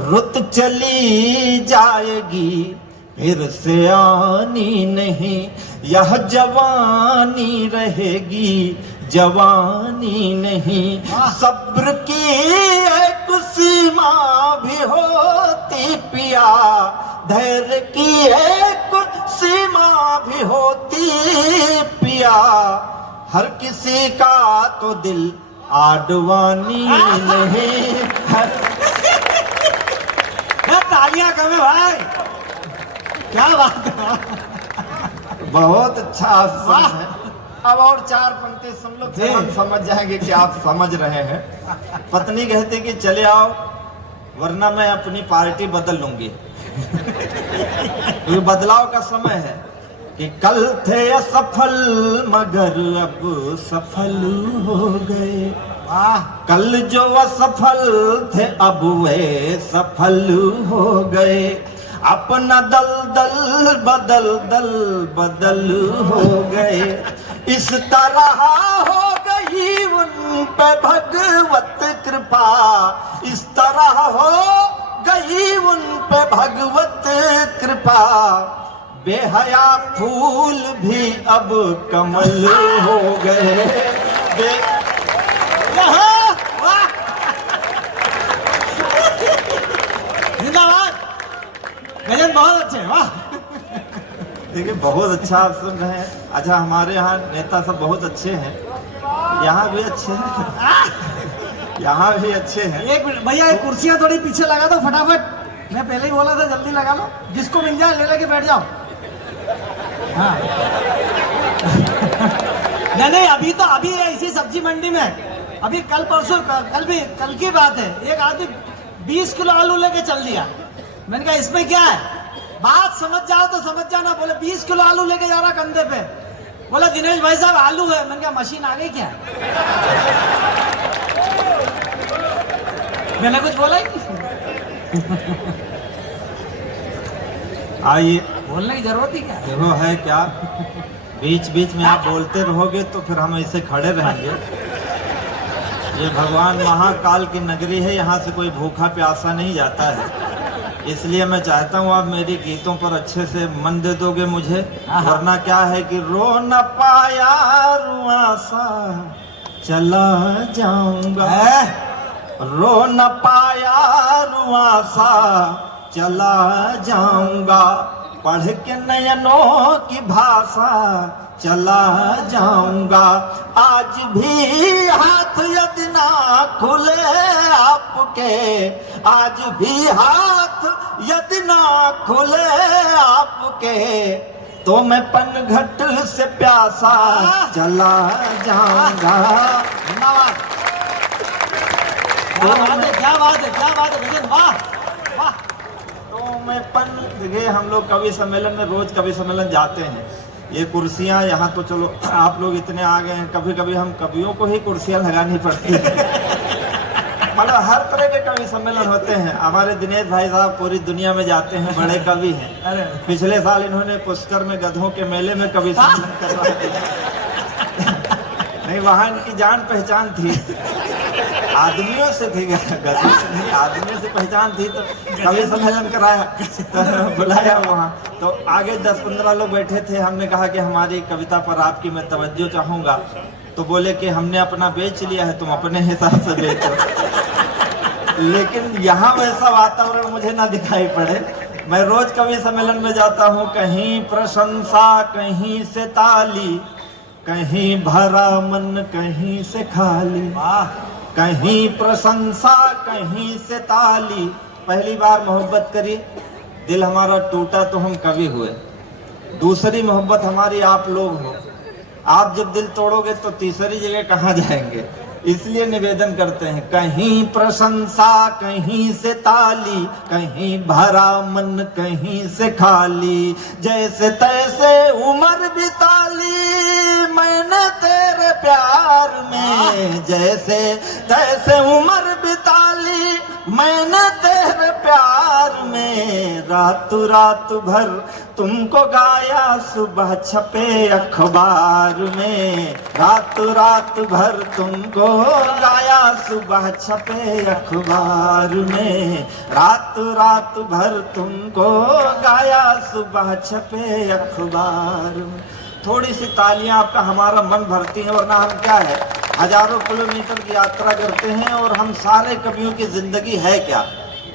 रुत चली जाएगी फिर से आनी नहीं, यह जवानी रहेगी जवानी नहीं, सब्र की एक सीमा भी होती पिया, धैर्य की एक सीमा भी होती पिया, हर किसी का तो दिल आडवानी नहीं। तालियां कमे भाई, क्या बात है। बहुत अच्छा आसन है। अब और 4 पंक्ति सुन लो, फिर हम समझ जाएंगे कि आप समझ रहे हैं। पत्नी कहती कि चले आओ वरना मैं अपनी पार्टी बदल लूंगी। तो बदलाव का समय है कि कल थे असफल मगर अब सफल हो गए, कल जो असफल थे अब वे सफल हो गए, अपना दल बदल हो गए, इस तरह हो गई उन पे भगवत कृपा, इस तरह हो गई उन पे भगवत कृपा, बेहया फूल भी अब कमल हो गए। जिंदाबाद, गजन बहुत अच्छे, वाह। देखिए बहुत अच्छा आप सुन रहे हैं। अच्छा, हमारे यहाँ नेता सब बहुत अच्छे हैं, यहाँ भी अच्छे हैं, यहाँ भी अच्छे हैं। एक मिनट भैया, ये कुर्सियां थोड़ी पीछे लगा दो फटाफट, मैं पहले ही बोला था जल्दी लगा लो, जिसको मिल जाए ले लेके बैठ जाओ। हाँ। नहीं, अभी इसी सब्जी मंडी में अभी कल परसों कल की बात है, एक आदमी 20 किलो आलू लेके चल दिया। मैंने कहा इसमें क्या है, बात समझ जाओ तो समझ जाना। बोले 20 किलो आलू लेके जा रहा कंधे पे, बोला दिनेश भाई साहब आलू है। मैंने कहा मशीन आ गई क्या? मैंने कुछ बोला ही नहीं। आइए, बोलने की जरूरत ही क्या? देखो है क्या, बीच बीच में आप बोलते रहोगे तो फिर हम ऐसे खड़े रहेंगे। ये भगवान महाकाल की नगरी है, यहाँ से कोई भूखा प्यासा नहीं जाता है, इसलिए मैं चाहता हूँ आप मेरी गीतों पर अच्छे से मन दे दोगे मुझे, वरना क्या है कि रो न पाया रुआ सा चला जाऊंगा, रो न पाया रुआ सा चला जाऊंगा, पढ़ के नयनों की भाषा चला जाऊंगा, आज भी हाथ यदि ना खुले आपके, आज भी हाथ यदि ना खुले आपके, तो मैं पनघट से प्यासा चला जाऊंगा। धन्यवाद, क्या बात है भजन, वाह वाह। तो मैं देखिए हम लोग कवि सम्मेलन में रोज कवि सम्मेलन जाते हैं, ये कुर्सियां यहाँ तो चलो आप लोग इतने आ गए हैं, कभी कभी हम कवियों को ही कुर्सियां लगानी पड़ती है। मतलब हर तरह के कवि सम्मेलन होते हैं। हमारे दिनेश भाई साहब पूरी दुनिया में जाते हैं, बड़े कवि हैं। पिछले साल इन्होंने पुष्कर में गधों के मेले में कवि सम्मेलन करवाया नहीं, वहाँ इनकी जान पहचान थी, आदमियों से थी, गधों से नहीं, आदमियों से पहचान थी, तो कवि सम्मेलन कराया, तो बुलाया वहाँ। तो आगे 10-15 लोग बैठे थे। हमने कहा कि हमारी कविता पर आपकी मैं तवज्जो चाहूँगा, तो बोले कि हमने अपना बेच लिया है, तुम अपने हिसाब से बेचो। लेकिन यहाँ वैसा वातावरण मुझे ना दिखाई पड़े। मैं रोज कवि सम्मेलन में जाता हूँ, कहीं प्रशंसा कहीं से ताली, कहीं भरा मन कहीं से खाली, कहीं प्रशंसा कहीं से ताली। पहली बार मोहब्बत करी, दिल हमारा टूटा तो हम कवि हुए। दूसरी मोहब्बत हमारी आप लोग हो, आप जब दिल तोड़ोगे तो तीसरी जगह कहाँ जाएंगे। इसलिए निवेदन करते हैं, कहीं प्रशंसा कहीं से ताली, कहीं भरा मन कहीं से खाली। जैसे तैसे उम्र बिताली मैंने तेरे प्यार में, जैसे तैसे उम्र बिताली मैंने तेरे प्यार में। रातों रात भर तुमको गाया सुबह छपे अखबार में, रातों रात भर तुमको गाया सुबह छपे अखबार में, रातों रात भर तुमको गाया सुबह छपे अखबार में। थोड़ी सी तालियां आपका हमारा मन भरती हैं, वरना हम क्या है, हजारों किलोमीटर की यात्रा करते हैं और हम सारे कवियों की जिंदगी है क्या,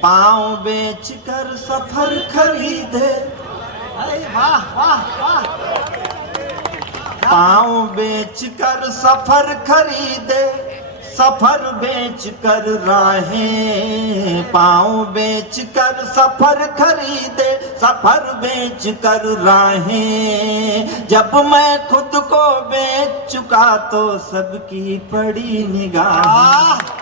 पाँव बेच कर सफर खरीदे। वाह वाह वाह, पाँव बेच कर सफर खरीदे, सफर बेच कर राहें, पाँव बेच कर सफर खरीदे, सफर बेच कर राहें। जब मैं खुद को बेच चुका तो सबकी पड़ी निगाह।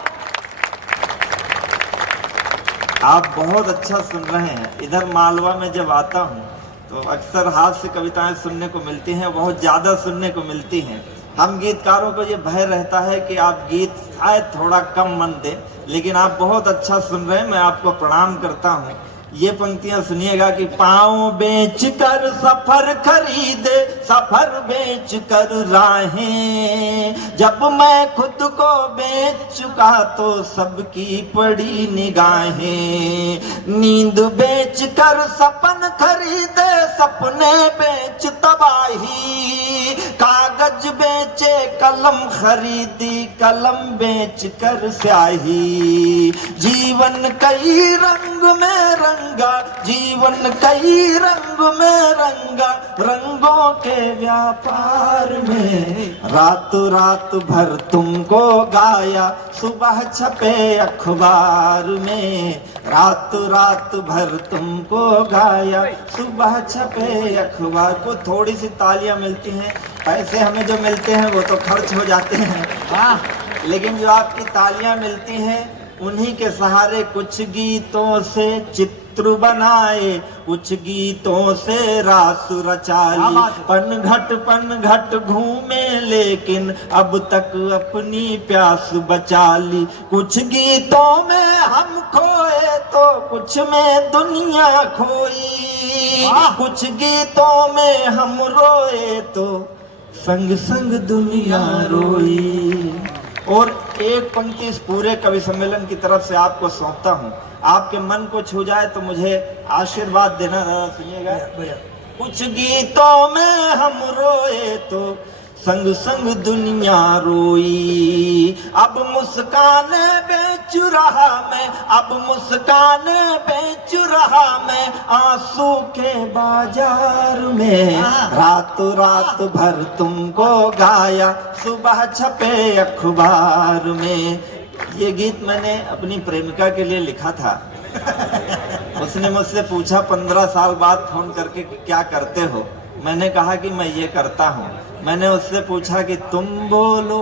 आप बहुत अच्छा सुन रहे हैं। इधर मालवा में जब आता हूँ तो अक्सर हास्य कविताएं सुनने को मिलती हैं, बहुत ज्यादा सुनने को मिलती हैं। हम गीतकारों को ये भय रहता है कि आप गीत शायद थोड़ा कम मन दें, लेकिन आप बहुत अच्छा सुन रहे हैं, मैं आपको प्रणाम करता हूँ। ये पंक्तियां सुनिएगा कि पाँव बेच कर सफर खरीदे, सफर बेच कर राहें। जब मैं खुद को बेच चुका तो सबकी पड़ी निगाहें। नींद बेच कर सपन खरीदे, सपने बेच तबाही। कागज बेचे कलम खरीदी, कलम बेच कर स्याही। जीवन कई रंग में रंगा, जीवन कई रंग में रंगा, रंगों के व्यापार में। रातों रात भर तुमको गाया सुबह छपे अखबार में, रातों रात भर तुमको गाया सुबह छपे अखबार। को थोड़ी सी तालियां मिलती हैं, पैसे हमें जो मिलते हैं वो तो खर्च हो जाते हैं, लेकिन जो आपकी तालियां मिलती हैं उन्हीं के सहारे कुछ गीतों से चित्र बनाए, कुछ गीतों से रास रचाई। पन घट घूमे लेकिन अब तक अपनी प्यास बचा ली। कुछ गीतों में हम खोए तो कुछ में दुनिया खोई, कुछ गीतों में हम रोए तो संग संग दुनिया रोई। और एक पंक्ति इस पूरे कवि सम्मेलन की तरफ से आपको सौंपता हूँ, आपके मन को छू जाए तो मुझे आशीर्वाद देना। सुनिएगा, कुछ गीतों में हम रोए तो संग संग दुनिया रोई। अब मुस्काने बेच रहा मैं, अब मुस्काने बेच रहा मैं आंसू के बाजार में। रातों रात भर तुमको गाया सुबह छपे अखबार में। ये गीत मैंने अपनी प्रेमिका के लिए लिखा था। उसने मुझसे पूछा 15 साल बाद फोन करके कि क्या करते हो। मैंने कहा कि मैं ये करता हूँ। मैंने उससे पूछा कि तुम बोलो,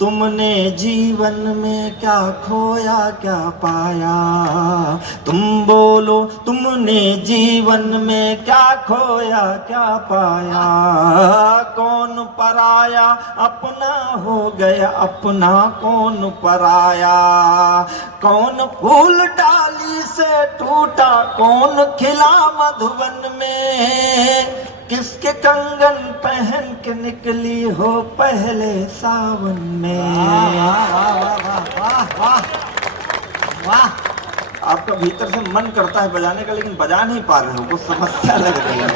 तुमने जीवन में क्या खोया क्या पाया। तुम बोलो, तुमने जीवन में क्या खोया क्या पाया। कौन पराया अपना हो गया, अपना कौन पराया। कौन फूल डाली से टूटा, कौन खिला मधुवन में। किसके कंगन पहन के निकली हो पहले सावन में। वाह, आपका भीतर से मन करता है बजाने का, लेकिन बजा नहीं पा रहे हो, कुछ समस्या लग रही है।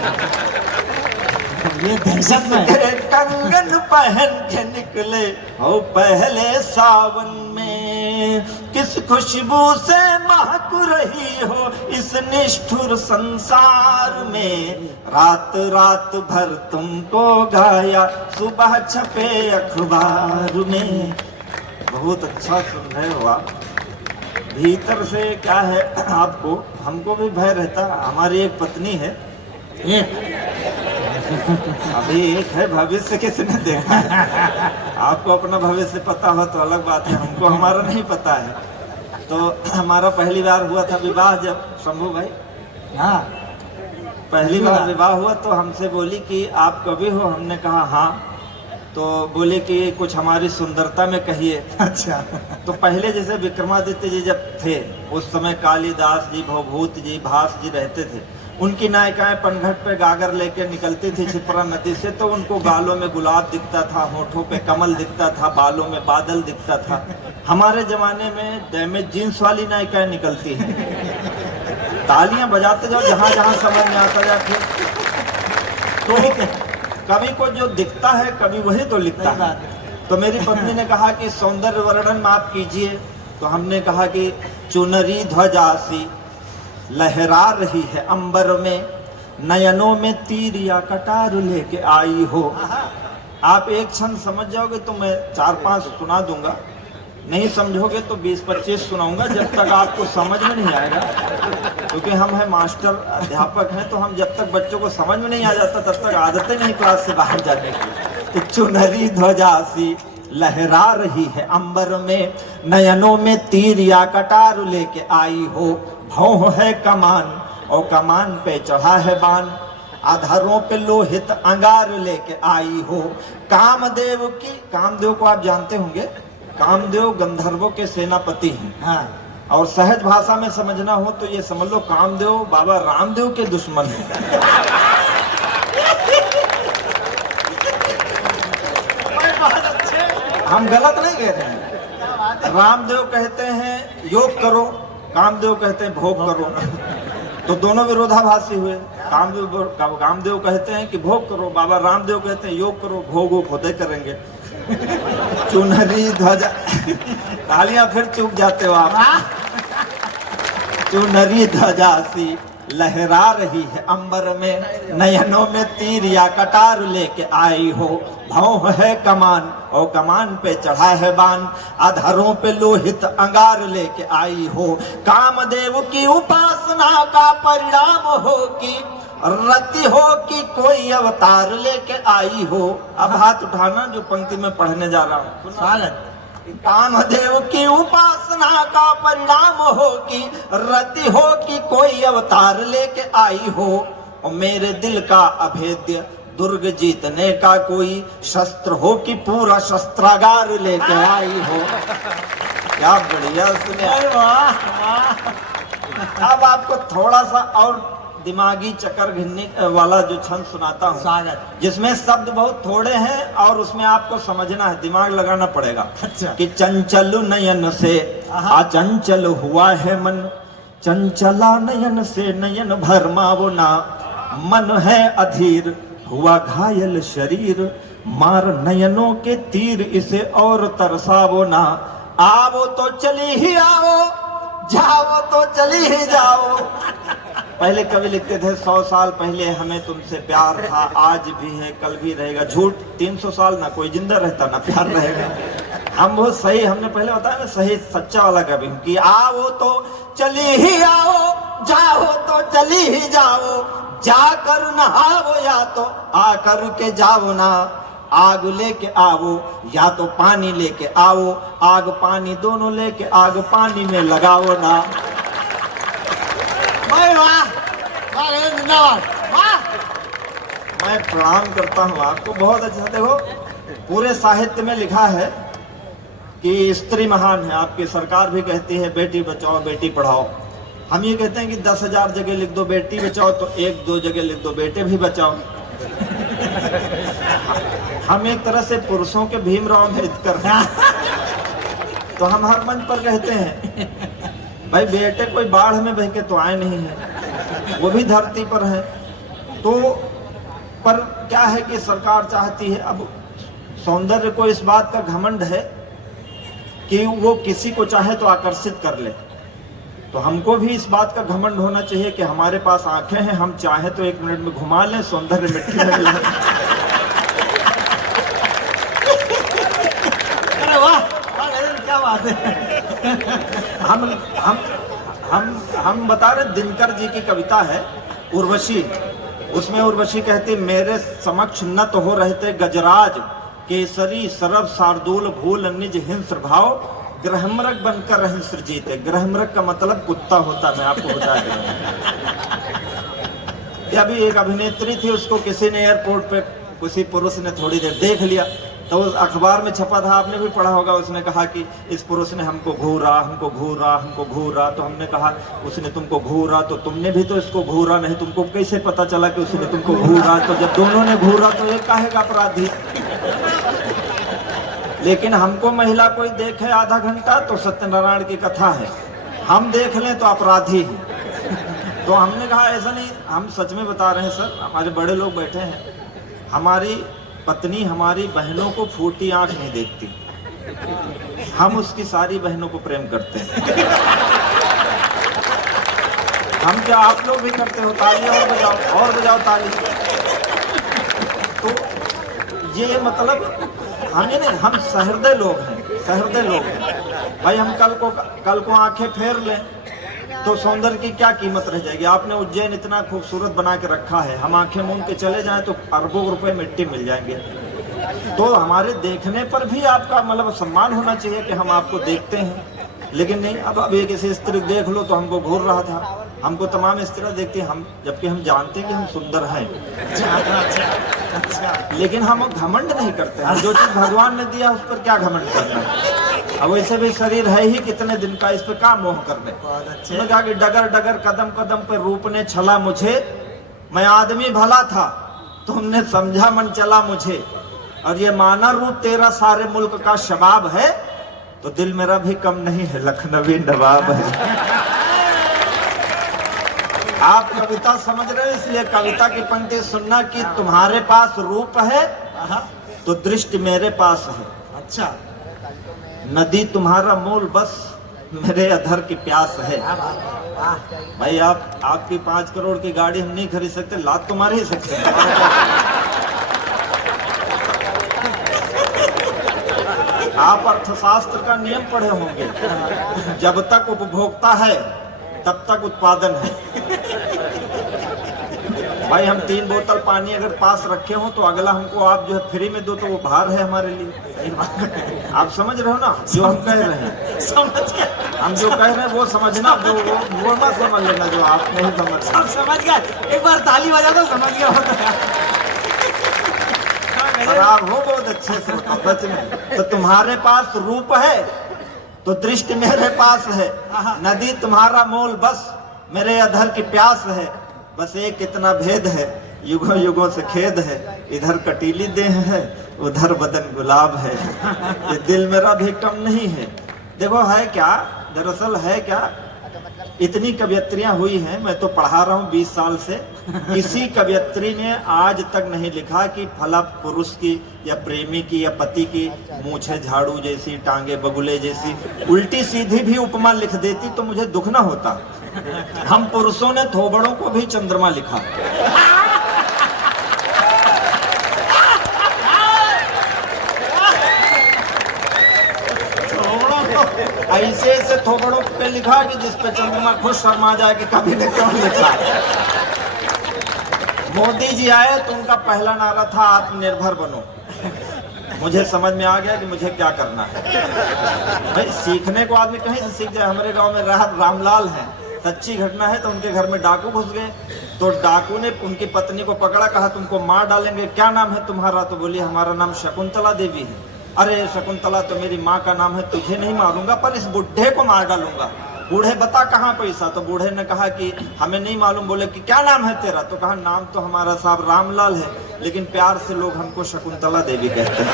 ये दहशत में कंगन पहन के निकले हो पहले सावन में। किस खुशबू से महक रही हो इस निष्ठुर संसार में, रात रात भर तुमको गाया सुबह छपे अखबार में। बहुत अच्छा सुन रहे हो आप। भीतर से क्या है आपको, हमको भी भय रहता। हमारी एक पत्नी है, अभी एक है, भविष्य किसने देखा है? आपको अपना भविष्य पता हो तो अलग बात है, हमको हमारा नहीं पता है। तो हमारा पहली बार हुआ था विवाह, जब शंभू भाई हाँ पहली बार विवाह हुआ तो हमसे बोली कि आप कभी हो, हमने कहा हाँ। तो बोले कि कुछ हमारी सुंदरता में कहिए। अच्छा। तो पहले जैसे विक्रमादित्य जी जब थे उस समय कालिदास जी, भवभूत जी, भास जी रहते थे। उनकी नायिकाएं पनघट पे गागर लेके निकलती थी छिपरा नदी से, तो उनको गालों में गुलाब दिखता था, होठों पे कमल दिखता था, बालों में बादल दिखता था। हमारे जमाने में डैमेज जींस वाली नायिकाएं निकलती हैं। तालियां बजाते जाओ जहां जहां समझ में आता जाए। तो कवि को जो दिखता है कवि वही तो लिखता है। तो मेरी पत्नी ने कहा कि सौंदर्य वर्णन आप कीजिए। तो हमने कहा कि चुनरी ध्वजासी लहरा रही है अंबर में, नयनों में तीर या कटार लेके आई हो। आप एक क्षण समझ जाओगे तो मैं 4-5 सुना दूंगा, नहीं समझोगे तो 20-25 सुनाऊंगा, जब तक आपको समझ में नहीं आएगा। क्योंकि हम हैं मास्टर अध्यापक हैं, तो हम जब तक बच्चों को समझ में नहीं आ जाता तब तक आदतें नहीं क्लास से बाहर जाने की। तो चुनरी ध्वजासी लहरा रही है अंबर में, नयनों में तीर या कटार लेके आई हो। भौं है कमान और कमान पे चढ़ा है बाण, आधारों पे लोहित अंगार लेके आई हो। कामदेव की, कामदेव को आप जानते होंगे, कामदेव गंधर्वों के सेनापति हैं। हाँ। और सहज भाषा में समझना हो तो ये समझ लो कामदेव बाबा रामदेव के दुश्मन हैं। हम गलत नहीं कह रहे हैं। रामदेव कहते हैं योग करो, कामदेव कहते हैं भोग करो, तो दोनों विरोधाभासी हुए। कामदेव कहते हैं कि भोग करो, बाबा रामदेव कहते हैं योग करो, भोग वो खुद करेंगे। चुनरी ध्वजा, तालियां फिर चूक जाते हो आप। चुनरी ध्वजासी लहरा रही है अंबर में, नयनों में तीर या कटार लेके आई हो। भौं है कमान और कमान पे चढ़ा है बाण, अधरों पे लोहित अंगार लेके आई हो। कामदेव की उपासना का परिणाम हो कि रति हो कि कोई अवतार लेके आई हो। अब हाथ उठाना जो पंक्ति में पढ़ने जा रहा हूँ। स्वागत। कामदेव की उपासना का परिणाम हो कि रति हो कि कोई अवतार लेके आई हो। और मेरे दिल का अभेद्य दुर्ग जीतने का कोई शस्त्र हो कि पूरा शस्त्रागार लेके आई हो। क्या बढ़िया सुने। अब आपको थोड़ा सा और दिमागी चक्कर घिरने वाला जो छंद सुनाता हूँ, स्वागत। जिसमें शब्द बहुत थोड़े हैं और उसमें आपको समझना है, दिमाग लगाना पड़ेगा। अच्छा। कि चंचल नयन से अचंचल हुआ है मन, चंचला नयन से नयन भरमावो ना। मन है अधीर हुआ घायल शरीर, मार नयनों के तीर इसे और तरसावो ना। आवो तो चली ही आओ, जाओ तो चली ही जाओ। पहले कवि लिखते थे 100 साल पहले हमें तुमसे प्यार था, आज भी है कल भी रहेगा। झूठ, 300 साल ना कोई जिंदा रहता ना प्यार रहेगा। हम वो सही, हमने पहले बताया ना, सही सच्चा वाला कवि हूँ कि आओ तो चली ही आओ, जाओ तो चली ही जाओ। जाकर नहाओ या तो आकर के जाओ ना। आग लेके आओ या तो पानी लेके आओ, आग पानी दोनों लेके आग पानी में लगाओ ना। मैं प्रणाम करता हूँ आपको, बहुत अच्छा। देखो पूरे साहित्य में लिखा है कि स्त्री महान है। आपकी सरकार भी कहती है बेटी बचाओ बेटी पढ़ाओ। हम ये कहते हैं कि 10,000 जगह लिख दो बेटी बचाओ तो 1-2 जगह लिख दो बेटे भी बचाओ। हम एक तरह से पुरुषों के भीमराव अम्बेडकर हैं। तो हम हर मंच पर कहते हैं भाई बेटे कोई बाढ़ में बह के तो आए नहीं है, वो भी धरती पर है। तो पर क्या है कि सरकार चाहती है, अब सौंदर्य को इस बात का घमंड है कि वो किसी को चाहे तो आकर्षित कर ले। तो हमको भी इस बात का घमंड होना चाहिए कि हमारे पास आंखें हैं, हम चाहे तो 1 मिनट में घुमा लें, सौंदर्य मिट्टी में मिला। अरे वाह, क्या बात है। हम बता रहे, दिनकर जी की कविता है उर्वशी, उसमें उर्वशी कहती, मेरे समक्ष नत हो रहते गजराज, केसरी सरब शार्दूल भूल निज हिंस भाव, ग्रहमृग बनकर हिंस जीते। ग्रहमृग का मतलब कुत्ता होता, मैं आपको बता दूं। अभी एक अभिनेत्री थी, उसको किसी ने एयरपोर्ट पे किसी पुरुष ने थोड़ी देर देख लिया, तो उस अखबार में छपा था, आपने भी पढ़ा होगा, उसने कहा कि इस पुरुष ने हमको घूरा, हमको घूरा, हमको घूरा। तो हमने कहा उसने तुमको घूरा तो तुमने भी तो इसको घूरा, नहीं तुमको कैसे पता चला कि उसने तुमको घूरा? तो जब दोनों ने घूरा तो एक काहेगा अपराधी। लेकिन हमको महिला कोई देखे आधा घंटा तो सत्यनारायण की कथा है, हम देख लें तो अपराधी है। तो हमने कहा ऐसा नहीं, हम सच में बता रहे हैं सर, हमारे बड़े लोग बैठे हैं, हमारी पत्नी हमारी बहनों को फूटी आंख नहीं देखती, हम उसकी सारी बहनों को प्रेम करते हैं। हम क्या आप लोग भी करते हो? ताली और बजाओ ताली। तो ये मतलब हमें नहीं, हम सहृदय लोग हैं, सहृदय लोग हैं भाई। हम कल को आंखें फेर लें तो सौंदर्य की क्या कीमत रह जाएगी? आपने उज्जैन इतना खूबसूरत बना के रखा है, हम आंखें मूंद के चले जाएं तो अरबों रुपए मिट्टी मिल जाएंगे। तो हमारे देखने पर भी आपका मतलब सम्मान होना चाहिए कि हम आपको देखते हैं, लेकिन नहीं। अब ये किसी स्त्री देख लो तो हमको घूर रहा था, हमको तमाम स्त्रियां देखती हैं, हम जबकि हम जानते हैं कि हम सुंदर हैं। लेकिन हम घमंड नहीं करते हैं, जो चीज भगवान ने दिया उस पर क्या घमंड करना है? अब वैसे भी शरीर है ही कितने दिन का, इस पे क्या मोह करने? उसने कहा कि डगर डगर कदम कदम पे रूप ने छला मुझे, मैं आदमी भला था तुमने समझा मन चला मुझे, और ये माना रूप तेरा सारे मुल्क का शबाब है, तो दिल मेरा भी कम नहीं है, लखनवी नवाब है। आप कविता समझ रहे हो, इसलिए कविता की पंक्ति सुनना कि तुम्हारे पास रूप है तो दृष्टि मेरे पास है। अच्छा, नदी तुम्हारा मूल बस मेरे अधर की प्यास है। भाई आपकी 5 करोड़ की गाड़ी हम नहीं खरीद सकते, लात तो मार ही सकते हैं। आप अर्थशास्त्र का नियम पढ़े होंगे, जब तक उपभोक्ता है तब तक उत्पादन है। भाई हम 3 बोतल पानी अगर पास रखे हो तो अगला हमको आप जो है फ्री में दो तो वो भार है हमारे लिए। आप समझ रहे हो ना जो हम कह रहे हैं? हम जो कह रहे हैं वो समझना, जो वो मत समझ लेना जो आप नहीं समझ। समझ गए, एक बार ताली बजा दो, समझ गया हो तो आप हो बहुत अच्छे से सच में। तो तुम्हारे पास रूप है तो दृष्टि मेरे पास है, नदी तुम्हारा मूल बस मेरे अधर की प्यास है, बस एक इतना भेद है, युगों युगों से खेद है, इधर कटीली देह है उधर बदन गुलाब है, ये दिल मेरा भी कम नहीं है। देखो है क्या, दरअसल है क्या, इतनी कवियत्रियां हुई हैं, मैं तो पढ़ा रहा हूँ 20 साल से, किसी कवियत्री ने आज तक नहीं लिखा कि फला पुरुष की या प्रेमी की या पति की मूछें झाड़ू जैसी, टांगे बगुले जैसी। उल्टी सीधी भी उपमा लिख देती तो मुझे दुख ना होता। हम पुरुषों ने थोबड़ों को भी चंद्रमा लिखा। ऐसे ऐसे थोबड़ों पे लिखा कि जिस पे चंद्रमा खुश शर्मा जाए कि कभी ने क्यों लिखा। मोदी जी आए तो उनका पहला नारा था आत्मनिर्भर बनो। मुझे समझ में आ गया कि मुझे क्या करना है। भाई सीखने को आदमी कहीं से सीख जाए। हमारे गांव में रामलाल है, सच्ची घटना है। तो उनके घर में डाकू घुस गए, तो डाकू ने उनकी पत्नी को पकड़ा, कहा तुमको मार डालेंगे, क्या नाम है तुम्हारा? तो बोली हमारा नाम शकुंतला देवी है। अरे शकुंतला तो मेरी माँ का नाम है, तुझे नहीं मारूंगा पर इस बुढ़े को मार डालूंगा। बूढ़े बता कहाँ पैसा? तो बूढ़े ने कहा कि हमें नहीं मालूम। बोले कि क्या नाम है तेरा? तो कहा नाम तो हमारा साहब रामलाल है, लेकिन प्यार से लोग हमको शकुंतला देवी कहते हैं।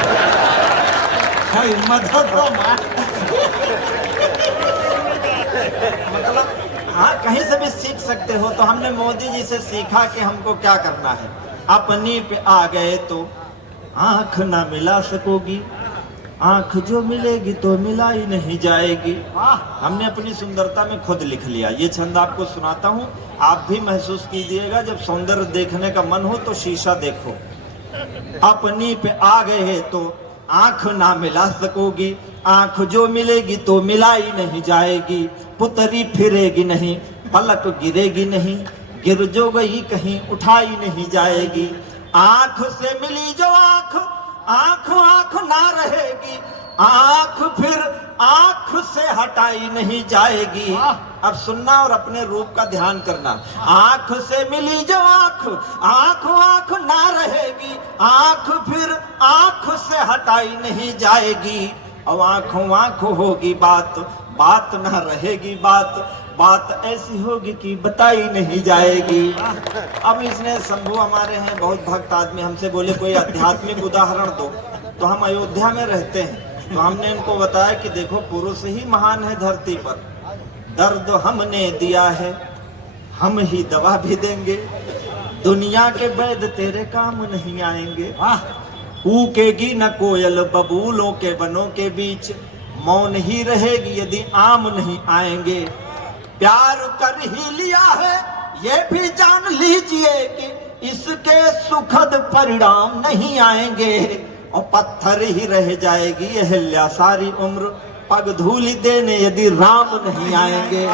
मतलब हाँ, कहीं से भी सीख सकते हो। तो हमने मोदी जी से सीखा कि हमको क्या करना है। अपनी पे आ गए तो आंख ना मिला सकोगी, आंख जो मिलेगी तो मिलाई नहीं जाएगी। हमने अपनी सुंदरता में खुद लिख लिया। ये छंद आपको सुनाता हूँ, आप भी महसूस कीजिएगा। जब सौंदर्य देखने का मन हो तो शीशा देखो, अपनी पे आ गए तो आंख ना मिला सकोगी। आंख जो मिलेगी तो मिलाई नहीं जाएगी। पुतरी फिरेगी नहीं, पलक गिरेगी नहीं, गिर जो गई कहीं उठाई नहीं जाएगी। आंख से मिली जो आंख, आंख आंख ना रहेगी। आंख फिर आंख से हटाई नहीं जाएगी। अब सुनना और अपने रूप का ध्यान करना। आंख से मिली जो आंख, आंख आंख ना रहेगी। आंख फिर आंख से हटाई नहीं जाएगी। अब आंखों आंख होगी बात, बात ना रहेगी बात। बात ऐसी होगी कि बताई नहीं जाएगी। अब इसने शंभू हमारे हैं बहुत भक्त आदमी, हमसे बोले कोई आध्यात्मिक उदाहरण दो। तो हम अयोध्या में रहते हैं, तो हमने इनको बताया कि देखो पुरुष ही महान है धरती पर। दर्द हमने दिया है, हम ही दवा भी देंगे। दुनिया के वैद्य तेरे काम नहीं आएंगे। कूकेगी न कोयल बबूलों के वनों के बीच, मौन ही रहेगी यदि आम नहीं आएंगे। प्यार कर ही लिया है ये भी जान लीजिए कि इसके सुखद परिणाम नहीं आएंगे। और पत्थर ही रह जाएगी अहिल्या सारी उम्र, पग धूलि देने यदि राम नहीं आएंगे।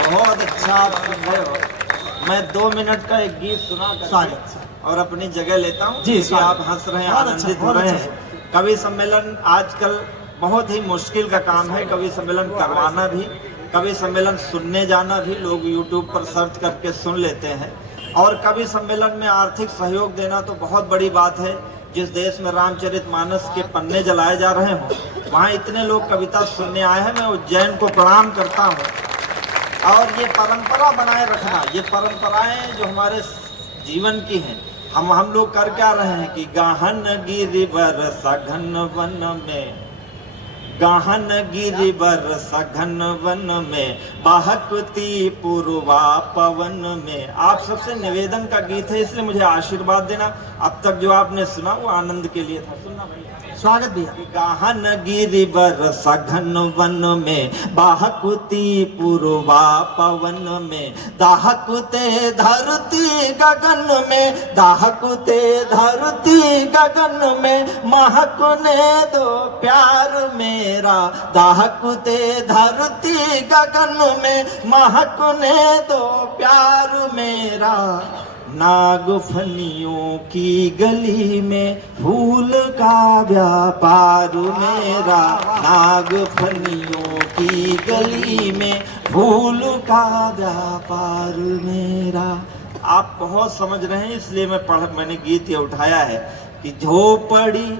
बहुत अच्छा आप सुन रहे हो। मैं 2 मिनट का एक गीत सुना कर और अपनी जगह लेता हूँ जी। आप हंस रहे हैं, आनंदित हो रहे हैं। कवि सम्मेलन आजकल बहुत ही मुश्किल का काम है। कवि सम्मेलन करवाना भी, कवि सम्मेलन सुनने जाना भी। लोग YouTube पर सर्च करके सुन लेते हैं। और कवि सम्मेलन में आर्थिक सहयोग देना तो बहुत बड़ी बात है। जिस देश में रामचरितमानस के पन्ने जलाए जा रहे हों, वहाँ इतने लोग कविता सुनने आए हैं। मैं उज्जैन को प्रणाम करता हूँ। और ये परंपरा बनाए रखना, ये परंपराएं जो हमारे जीवन की हैं, हम लोग कर क्या रहे हैं कि गाहन गिरिवर सघन वन में, गाहन गिरिवर सघन वन में, बहकती पूर्वा पवन में। आप सबसे निवेदन का गीत है, इसलिए मुझे आशीर्वाद देना। अब तक जो आपने सुना वो आनंद के लिए था। सुनना भैया, स्वागत भैया। गाहन गिरिवर सघन वन में, बहकती पूर्वा पवन में, दाहकते धरती गगन में, दाहकते धरती गगन में, महकने दो प्यार मेरा, दाहकते धरती गगन में, महकने दो प्यार मेरा। नागफनियों की गली में फूल का व्यापार मेरा, नागफनियों की गली में फूल का व्यापार मेरा। आप बहुत समझ रहे हैं, इसलिए मैंने गीत ये उठाया है कि झोपड़ी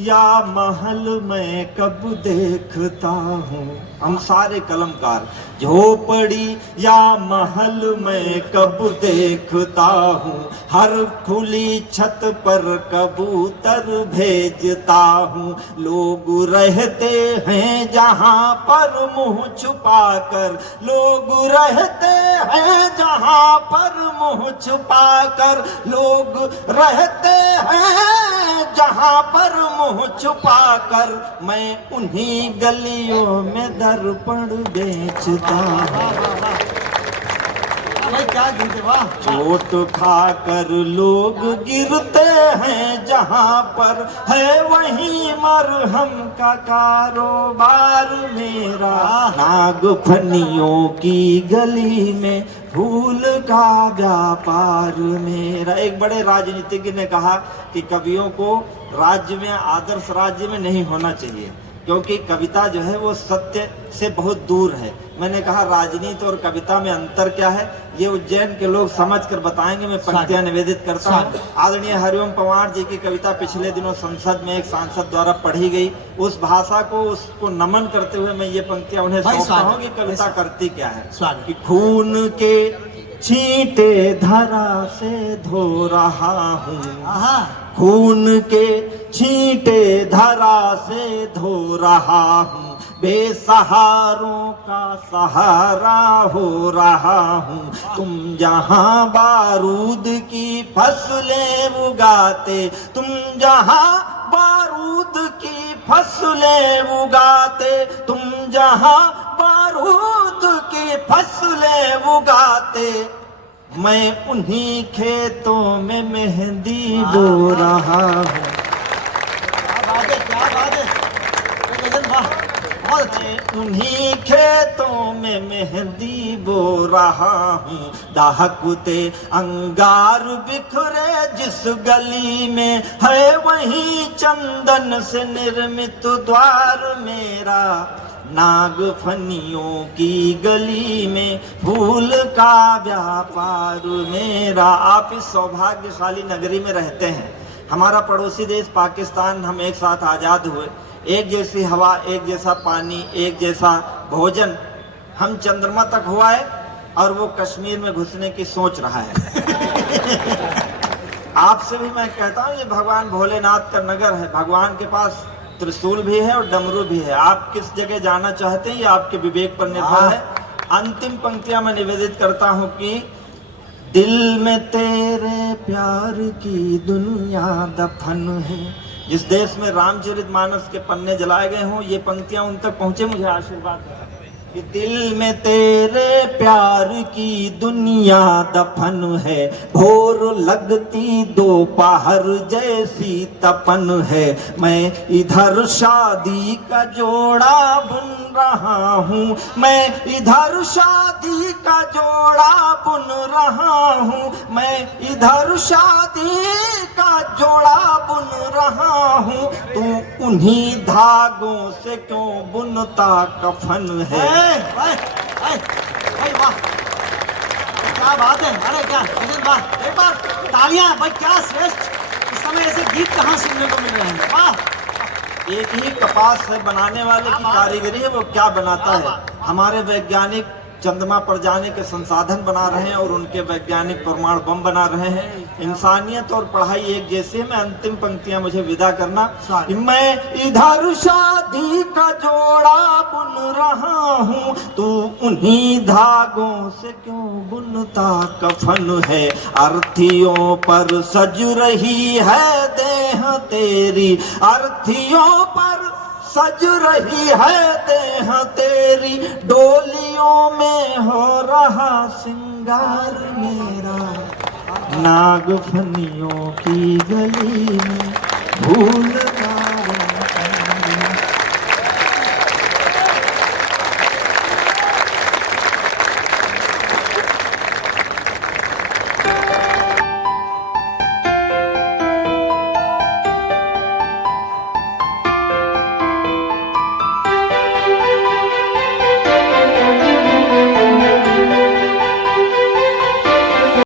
या महल मैं कब देखता हूँ। हम सारे कलमकार झोपड़ी या महल मैं कब देखता हूँ, हर खुली छत पर कबूतर भेजता हूँ। लोग रहते हैं जहाँ पर मुंह छुपाकर, लोग रहते हैं जहाँ पर मुंह छुपाकर, लोग रहते हैं जहाँ पर मुंह छुपाकर, मैं उन्हीं गलियों में दर्पण बेचता हूँ। क्या गीत है, वाह। चोट खाकर लोग गिरते हैं जहाँ पर है वहीं मरहम का कारोबार मेरा, नागफनियों की गली में फूल का व्यापार मेरा। एक बड़े राजनीतिज्ञ ने कहा कि कवियों को राज्य में, आदर्श राज्य में नहीं होना चाहिए, क्योंकि कविता जो है वो सत्य से बहुत दूर है। मैंने कहा राजनीति और कविता में अंतर क्या है, ये उज्जैन के लोग समझ कर बताएंगे। मैं पंक्तियां निवेदित करता हूँ। आदरणीय हरिओम पवार जी की कविता पिछले दिनों संसद में एक सांसद द्वारा पढ़ी गई। उस भाषा को, उसको नमन करते हुए मैं ये पंक्तियां उन्हें सौंपता हूँ कि कविता करती क्या है। कि खून के छींटे धरा से धो रहा हूँ, खून के छींटे धरा से धो रहा हूँ, बेसहारों का सहारा हो रहा हूँ। तुम जहाँ बारूद की फसलें उगाते, तुम जहाँ बारूद की फसलें उगाते, तुम जहां बारूद की फसलें उगाते, मैं उन्हीं खेतों में मेहंदी बो रहा हूँ। क्या बात है गजल, वाह बहुत अच्छा। मैं उन्हीं खेतों में मेहंदी बो रहा हूँ, दाहकते अंगार बिखरे जिस गली में है, वहीं चंदन से निर्मित द्वार मेरा, नागफनियों की गली में फूल का व्यापार मेरा। आप इस सौभाग्यशाली नगरी में रहते हैं, हमारा पड़ोसी देश पाकिस्तान, हम एक साथ आजाद हुए, एक जैसी हवा, एक जैसा पानी, एक जैसा भोजन, हम चंद्रमा तक हुआ है और वो कश्मीर में घुसने की सोच रहा है। आपसे भी मैं कहता हूँ, ये भगवान भोलेनाथ का नगर है, भगवान के पास त्रिशूल भी है और डमरू भी है। आप किस जगह जाना चाहते हैं ये आपके विवेक पर निर्भर है। अंतिम पंक्तियां मैं निवेदित करता हूं कि दिल में तेरे प्यार की दुनिया दफन है। जिस देश में रामचरितमानस के पन्ने जलाए गए हों, ये पंक्तियां उन तक पहुंचे, मुझे आशीर्वाद है कि दिल में तेरे प्यार की दुनिया दफन है, भोर लगती दोपहर जैसी तपन है, मैं इधर शादी का जोड़ा बुन रहा हूँ, मैं इधर शादी का जोड़ा बुन रहा हूँ, मैं इधर शादी का जोड़ा बुन रहा हूँ, तू उन्हीं धागों से क्यों बुनता कफन है। भाई वाह क्या बात है, अरे क्या गजल, वाह एक बार तालियां भाई, क्या श्रेष्ठ। इस समय ऐसे गीत कहाँ सुनने को मिल रहे हैं, वाह। एक ही कपास है, बनाने वाले की कारीगरी है, वो क्या बनाता है। हमारे वैज्ञानिक चंद्रमा पर जाने के संसाधन बना रहे हैं और उनके वैज्ञानिक परमाणु बम बना रहे हैं। इंसानियत और पढ़ाई एक जैसे। मैं अंतिम पंक्तियां मुझे विदा करना, मैं इधर शादी का जोड़ा बुन रहा हूँ, तू उन्हीं धागों से क्यों बुनता कफन है, अर्थियों पर सज रही है देह तेरी, अर्थियों पर सज रही है देह तेरी, डोलियों में हो रहा सिंगार मेरा, नागफनियों की गली में फूल